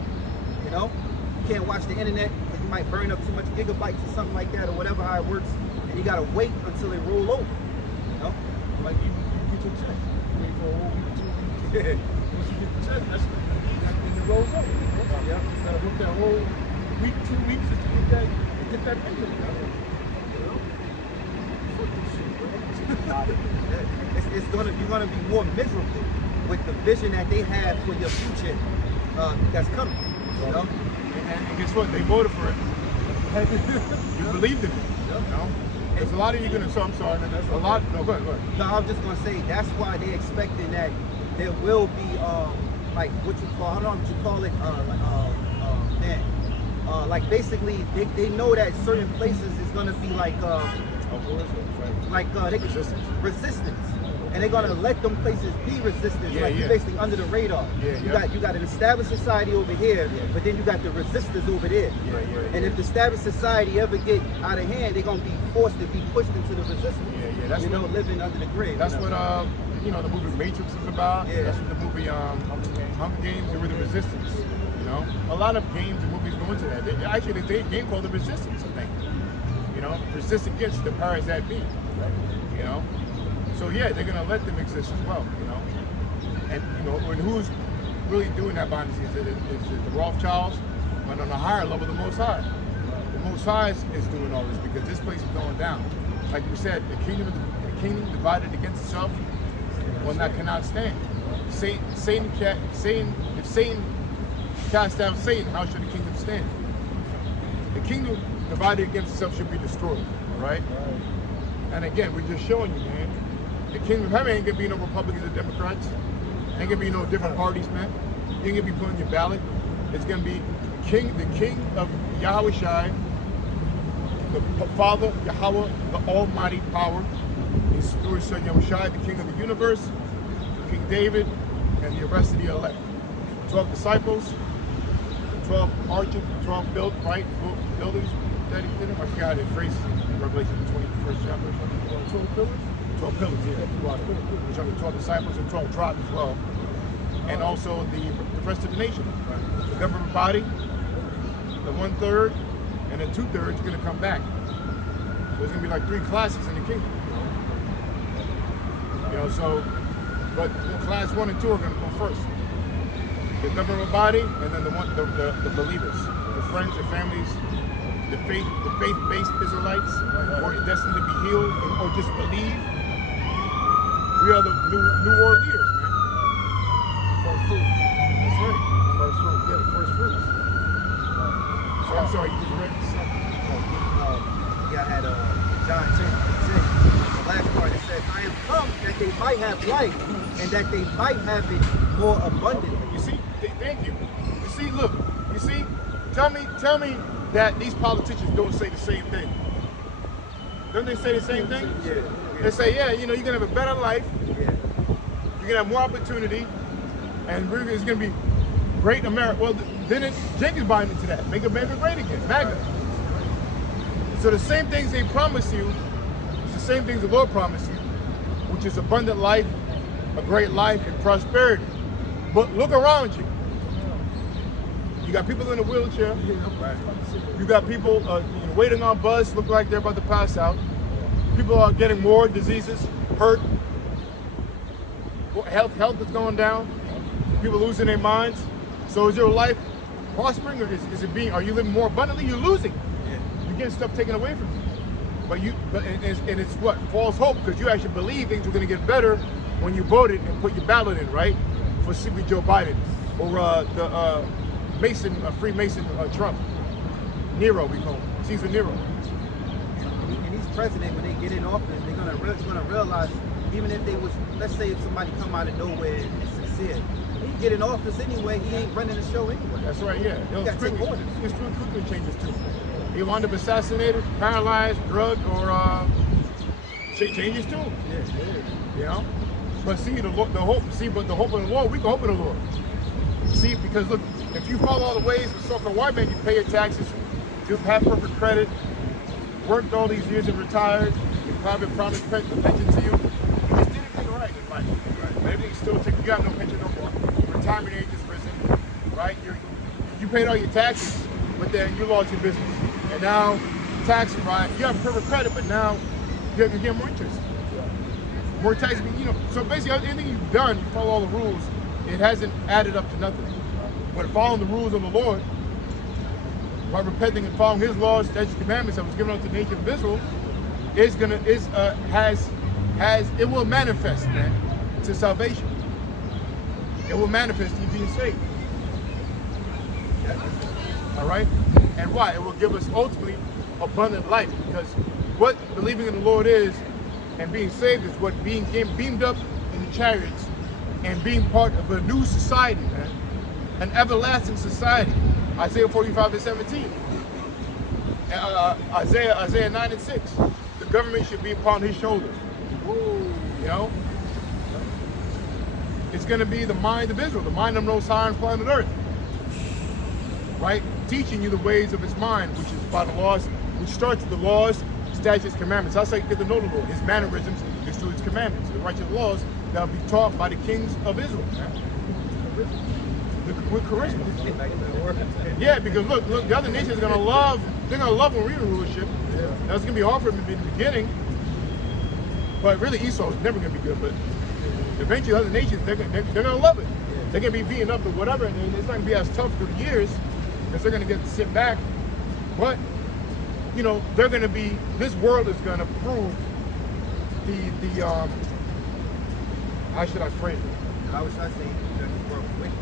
You know, you can't watch the internet because you might burn up too much gigabytes or something like that, or whatever how it works, and you gotta wait until it roll over. You know, like you get your check, wait for a whole week, 2 weeks. Once you get the check, that's when it rolls over. Yeah, you gotta work that whole week, 2 weeks just to get that payment. You're gonna be more miserable with the vision that they have for your future that's coming. You know? And guess what? They voted for it. You believed in it. You know? There's a lot of you gonna. So I'm sorry. A lot. No, go ahead. No, I'm just gonna say that's why they're expecting that there will be like what you call, I don't know what you call it, like basically they know that certain places is gonna be like resistance, and they're gonna let them places be resistance. You're basically under the radar. You got an established society over here, but then you got the resistors over there. And if the established society ever get out of hand, they're gonna be forced to be pushed into the resistance. That's what, living under the grid. That's what the movie Matrix is about. That's what the movie Hunger Games, they were the resistance. You know, a lot of games and movies go into that. Actually, there's a game called The Resistance, I think. You know, resist against the powers that be. You know, so yeah, they're gonna let them exist as well. You know, and and who's really doing that behind the scenes? Is it the Rothschilds? But on a higher level, the Most High. The Most High is doing all this because this place is going down. Like we said, the kingdom divided against itself, one that cannot stand. If Satan cast down Satan, how should the kingdom stand? The kingdom divided against itself should be destroyed, all right? And again, we're just showing you, man, the kingdom of heaven ain't gonna be no Republicans or Democrats. Ain't gonna be no different parties, man. You ain't gonna be putting your ballot. It's gonna be the king of Yahweh Shai, the Father, Yahweh, the Almighty Power, his through his son Yahweh Shai, the King of the universe, King David, and the rest of the elect. 12 disciples, 12 arches, 12 buildings that he did. I forgot it phrases in Revelation, the 21st chapter. 12 pillars? 12 pillars, yeah. Which are the 12 disciples and 12 tribes as well. And also the rest of the nation. The government body, the 1/3, and the 2/3 are going to come back. There's going to be like 3 classes in the kingdom. You know, so, but class 1 and 2 are going to come first. The government body, and then the believers, the friends, the families, the faith-based Israelites, or destined to be healed, or just believe. We are the new world leaders, man. First fruit. That's right. First fruit. Yeah, the first fruits. So I'm sorry, you read something? I had John 10, the last part, it says, I am come that they might have life, and that they might have it more abundantly. You see, thank you. You see, look, you see, tell me that these politicians don't say the same thing. Don't they say the same thing? Yeah. They say, yeah, you're gonna have a better life, you're gonna have more opportunity, and it's gonna be great America. Well, then Jenkins buying into that. Make America great again, MAGA. So the same things they promise you, it's the same things the Lord promised you, which is abundant life, a great life, and prosperity. But look around you. You got people in a wheelchair. You got people waiting on bus, look like they're about to pass out. People are getting more diseases, hurt. Health is going down. People losing their minds. So is your life prospering, or is it being? Are you living more abundantly? You're losing. You're getting stuff taken away from you. But it's what false hope, because you actually believe things are going to get better when you voted and put your ballot in, right? For simply Joe Biden or the Freemason Trump, Nero, we call him, Caesar Nero. And these presidents, when they get in office, they're gonna realize, even if they was, let's say if somebody come out of nowhere and succeed, he get in office anyway, he ain't running the show anyway. That's right, yeah. He got to take orders. It's quickly changes too. He wound up assassinated, paralyzed, drugged, or changes too. You know? But see, the hope of the Lord, we can hope in the Lord. See, because look, if you follow all the ways of so-called white man, you pay your taxes, you have perfect credit, worked all these years and retired, your private promise pension to you, you just did everything right in life. Right? But everything's still taken, you have no pension no more. Retirement age is risen, right? You paid all your taxes, but then you lost your business. And now, taxes, right? You have perfect credit, but now you get more interest. More taxes, so basically anything you've done, you follow all the rules, it hasn't added up to nothing. But following the rules of the Lord, by repenting and following His laws, statutes, and commandments that was given unto the nation of Israel, it will manifest, man, to salvation. It will manifest you being saved. All right, and why? It will give us ultimately abundant life, because what believing in the Lord is, and being saved is what being beamed up in the chariots and being part of a new society, man. An everlasting society. Isaiah 45:17. Isaiah 9:6. The government should be upon his shoulders. You know? It's going to be the mind of Israel, the mind of the Most High on planet Earth. Right? Teaching you the ways of his mind, which is by the laws, which starts with the laws, statutes, commandments. That's how you get to know the Lord. His mannerisms is through his commandments, the righteous laws that will be taught by the kings of Israel. With charisma. Yeah, because look, the other nations are gonna love. They're gonna love when we're in rulership. That's gonna be hard for them in the beginning, but really Esau is never gonna be good. But eventually, other nations they're gonna love it. They're gonna be beaten up or whatever, and it's not gonna be as tough through the years because they're gonna get to sit back. But you know, they're gonna be. This world is gonna prove the how should I phrase it? How should I say that this world is wicked?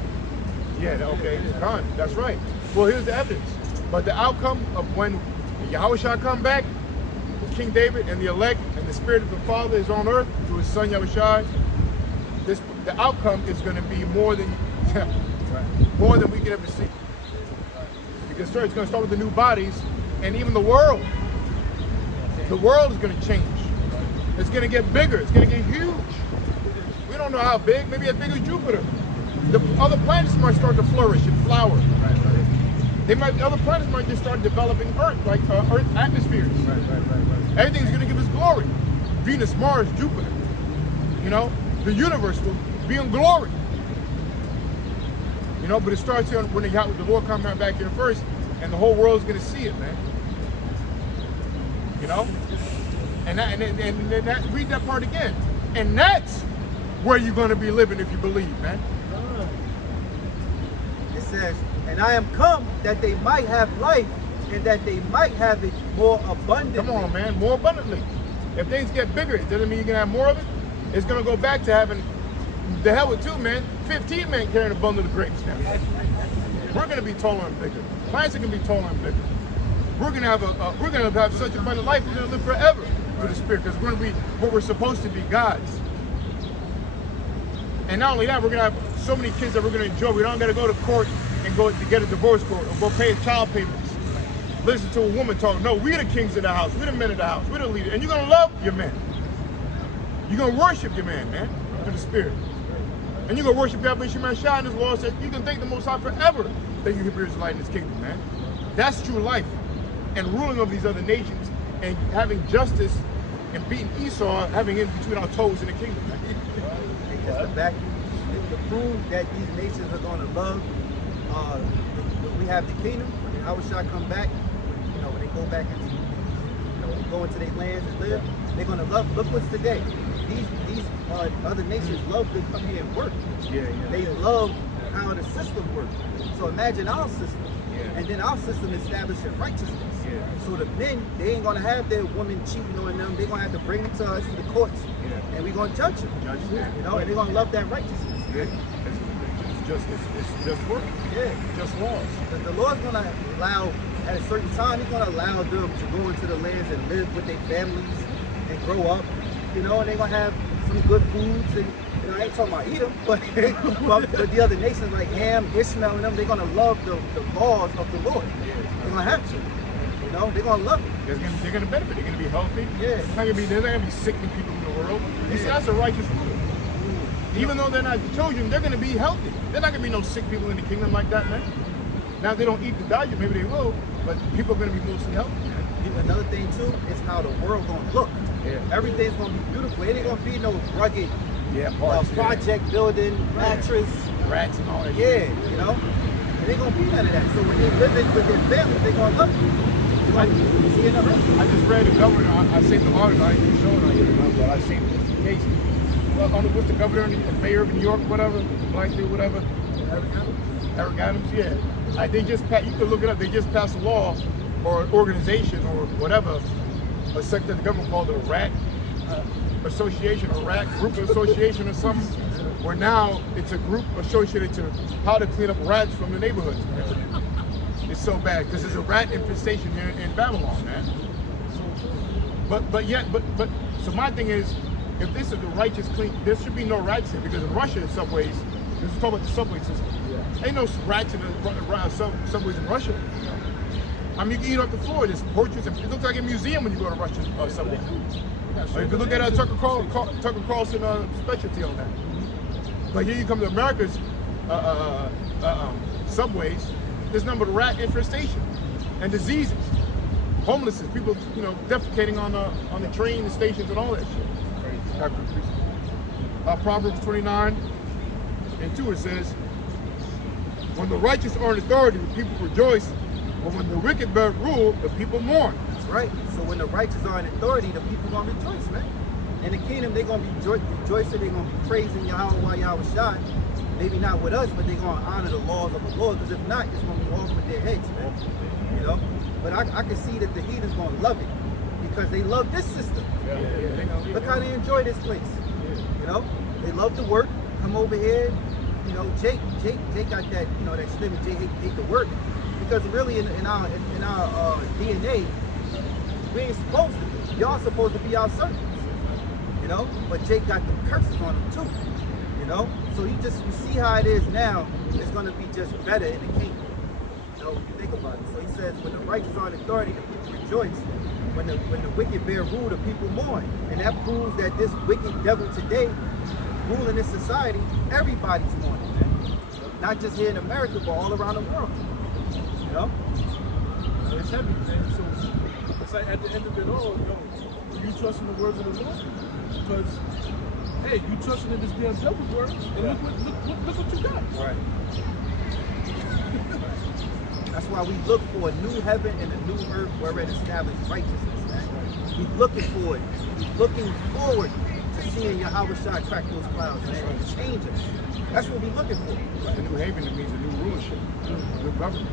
Yeah, okay, done. That's right. Well, here's the evidence. But the outcome of when Yahweh shall come back, King David and the elect and the Spirit of the Father is on earth through his Son Yahushua, the outcome is going to be more than we can ever see. Because it's going to start with the new bodies, and even the world is going to change. It's going to get bigger. It's going to get huge. We don't know how big. Maybe as big as Jupiter. The other planets might start to flourish and flower. Other planets might just start developing Earth, like Earth atmospheres. Everything's going to give us glory. Venus, Mars, Jupiter. You know, the universe will be in glory. You know, but it starts here when the Lord comes back here first, and the whole world's going to see it, man. You know, and read that part again, and that's where you're going to be living if you believe, man. It says, and I am come that they might have life and that they might have it more abundantly. Come on, man, more abundantly. If things get bigger, it doesn't mean you're going to have more of it. It's going to go back to having, the hell with 2 men, 15 men carrying a bundle of grapes now. We're going to be taller and bigger. Plants are going to be taller and bigger. We're going to have such a abundant life. We're going to live forever with the Spirit because we're going to be what we're supposed to be, gods. And not only that, we're going to have so many kids that we're going to enjoy. We don't got to go to court and go to get a divorce court or go pay child payments. Listen to a woman talk. No, we're the kings of the house. We're the men of the house. We're the leader. And you're going to love your men. You're going to worship your man, through the Spirit. And you're going to worship Yahweh Shema Shah, and his law said you can thank the Most High forever that you Hebrews light in his kingdom, man. That's true life. And ruling over these other nations and having justice and beating Esau, having in between our toes in the kingdom, man. Just to back to prove that these nations are going to love. When we have the kingdom, when Yahweh shall come back, you know, when they go back and go into their lands and live, they're going to love. Look what's today. These other nations love to come here and work. They love how the system works. So imagine our system, and then our system establishing righteousness. So the men, they ain't going to have their women cheating on them. They're going to have to bring them to us to the courts, and we're going to judge them. You know, and they're going to love that righteousness. It's just work. Just laws. The Lord's going to allow, at a certain time, he's going to allow them to go into the lands and live with their families and grow up. You know, and they're going to have some good foods. And you know, I ain't talking about eat them, but the other nations like Ham, Ishmael, and them, they're going to love the laws of the Lord. They're going to have to. You know, they're going to love it. They're going to benefit. They're going to be healthy. There's not going to be sickly people in the world. You see, that's a righteous ruler. Even though they're not children, they're going to be healthy. They're not going to be no sick people in the kingdom like that, man. Now, if they don't eat the diet, maybe they will, but people are going to be mostly healthy. Another thing, too, is how the world going to look. Everything's going to be beautiful. It ain't going to be no rugged project building, mattress. Rats and all that. You know? It ain't going to be none of that. So when they live it with their families, they're going to love it. I just read the governor. I seen the article. I didn't show it on here, but I seen the case. What's the governor and mayor of New York, whatever, black dude, whatever? Eric Adams, they just passed, you can look it up, they just passed a law or an organization or whatever, a sector of the government called a rat association or rat group association or something, where now it's a group associated to how to clean up rats from the neighborhoods. It's so bad because there's a rat infestation here in Babylon, man. But so my thing is, if this is the righteous, clean, there should be no rats here, because in Russia, in subways, this is talking about the subway system. Yeah. Ain't no rats in the subways in Russia. I mean, you can eat off the floor. There's portraits. It looks like a museum when you go to Russian subway. If you look at Tucker Carlson specialty on that. But here you come to America's subways, there's nothing but rat infestation and diseases, homelessness, people, you know, defecating on the train, the stations, and all that shit. Proverbs 29:2, it says, when the righteous are in authority, the people rejoice, but when the wicked bear rule, the people mourn. That's right. So when the righteous are in authority, the people gonna rejoice, man. In the kingdom, they're gonna be rejoicing, they're gonna be praising Yahweh while Yahweh shot. Maybe not with us, but they're gonna honor the laws of the Lord, because if not, it's gonna be off with their heads, man. You know? But I can see that the heathens gonna love it, because they love this system. Look how they enjoy this place. You know? They love to work, come over here. You know, Jake got that, you know, that slim Jake hate to work, because really in our DNA, we ain't supposed to be. Y'all supposed to be our servants. You know, but Jake got the curses on him too. You know, so you see how it is now. It's going to be just better in the kingdom. You know, when you think about it. So he says, when the righteous are in authority, the people rejoice. When the wicked bear rule, the people mourn. And that proves that this wicked devil today, ruling this society, everybody's mourning, man. Not just here in America, but all around the world. You know? It's heavy, man. So it's like at the end of it all, you know, you trust in the words of the Lord, because hey, you trusting in this damn devil's word, and look what you got. Right. That's why we look for a new heaven and a new earth where it established righteousness, man. We're looking for it. We're looking forward to seeing Yahweh Shah crack those clouds, man, and change us. That's what we're looking for. The new haven, it means a new rulership, a new government.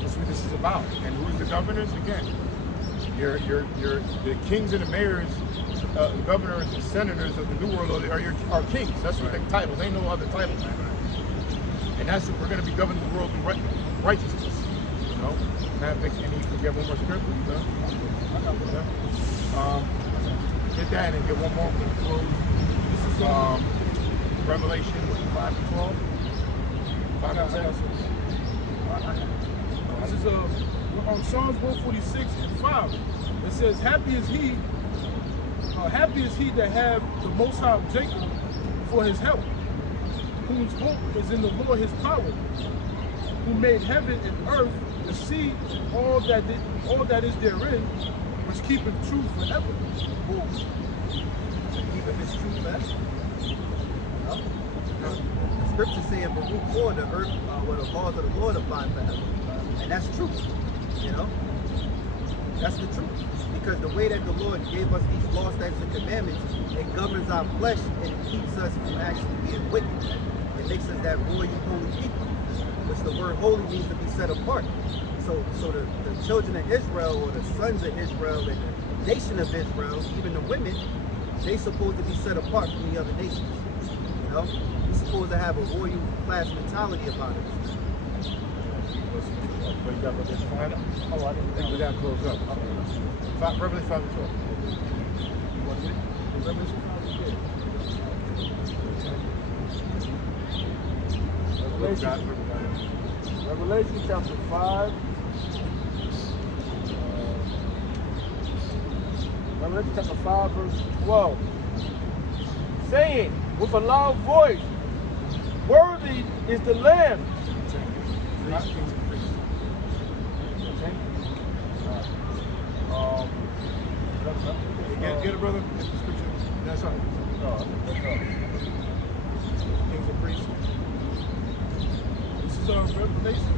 That's what this is about. And who's the governors? Again, the kings and the mayors, the governors and senators of the new world are kings. That's what their titles. Ain't no other title, man. And that's what we're going to be governing the world through righteousness. You know, and you get one more scripture. Get that and get one more. This is Revelation 5:12. 5:10. This is on Psalms 146:5. It says, happy is he that have the Most High of Jacob for his help, whose hope is in the Lord his power, who made heaven and earth, the sea, all that is therein, which keepeth true forever. Keepeth his truth forever. The scriptures say in Baruch For, the earth, where the laws of the Lord abide forever. And that's true. You know? That's the truth. Because the way that the Lord gave us these laws, statutes, and commandments, it governs our flesh and it keeps us from actually being wicked. It makes us that royal, holy people, which the word holy means to be set apart. So the children of Israel, or the sons of Israel, and the nation of Israel, even the women, they supposed to be set apart from the other nations. You know? We're supposed to have a royal class mentality about it. But you got Revelation 5? Oh, I didn't think we got to close up. Revelation 5:12. Revelation 5:12. Revelation chapter 5. Revelation chapter 5, verse 12. Saying with a loud voice, worthy is the Lamb. Get it, brother? Get the scripture. That's all. Kings and priests. This is Revelation.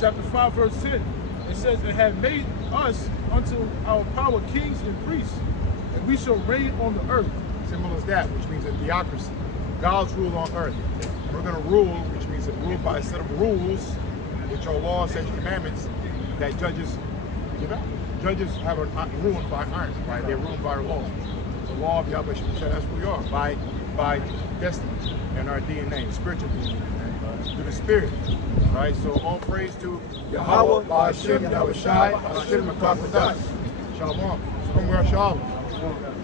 Chapter 5, verse 10. It says, "It had made us unto our power kings and priests, and we shall reign on the earth." Simple as that, which means a theocracy. God's rule on earth. We're going to rule, which means to rule by a set of rules, which are laws, statutes, commandments that judges give out. Judges have ruled by iron, right? They're ruled by law. The law of Yahweh, that's who we are, by destiny and our DNA, spiritual DNA. through the Spirit. All right, so all praise to Yahweh, Ba'ashem, Yahweh Shai, Hashem, Makapadas. Shalom. Shalom.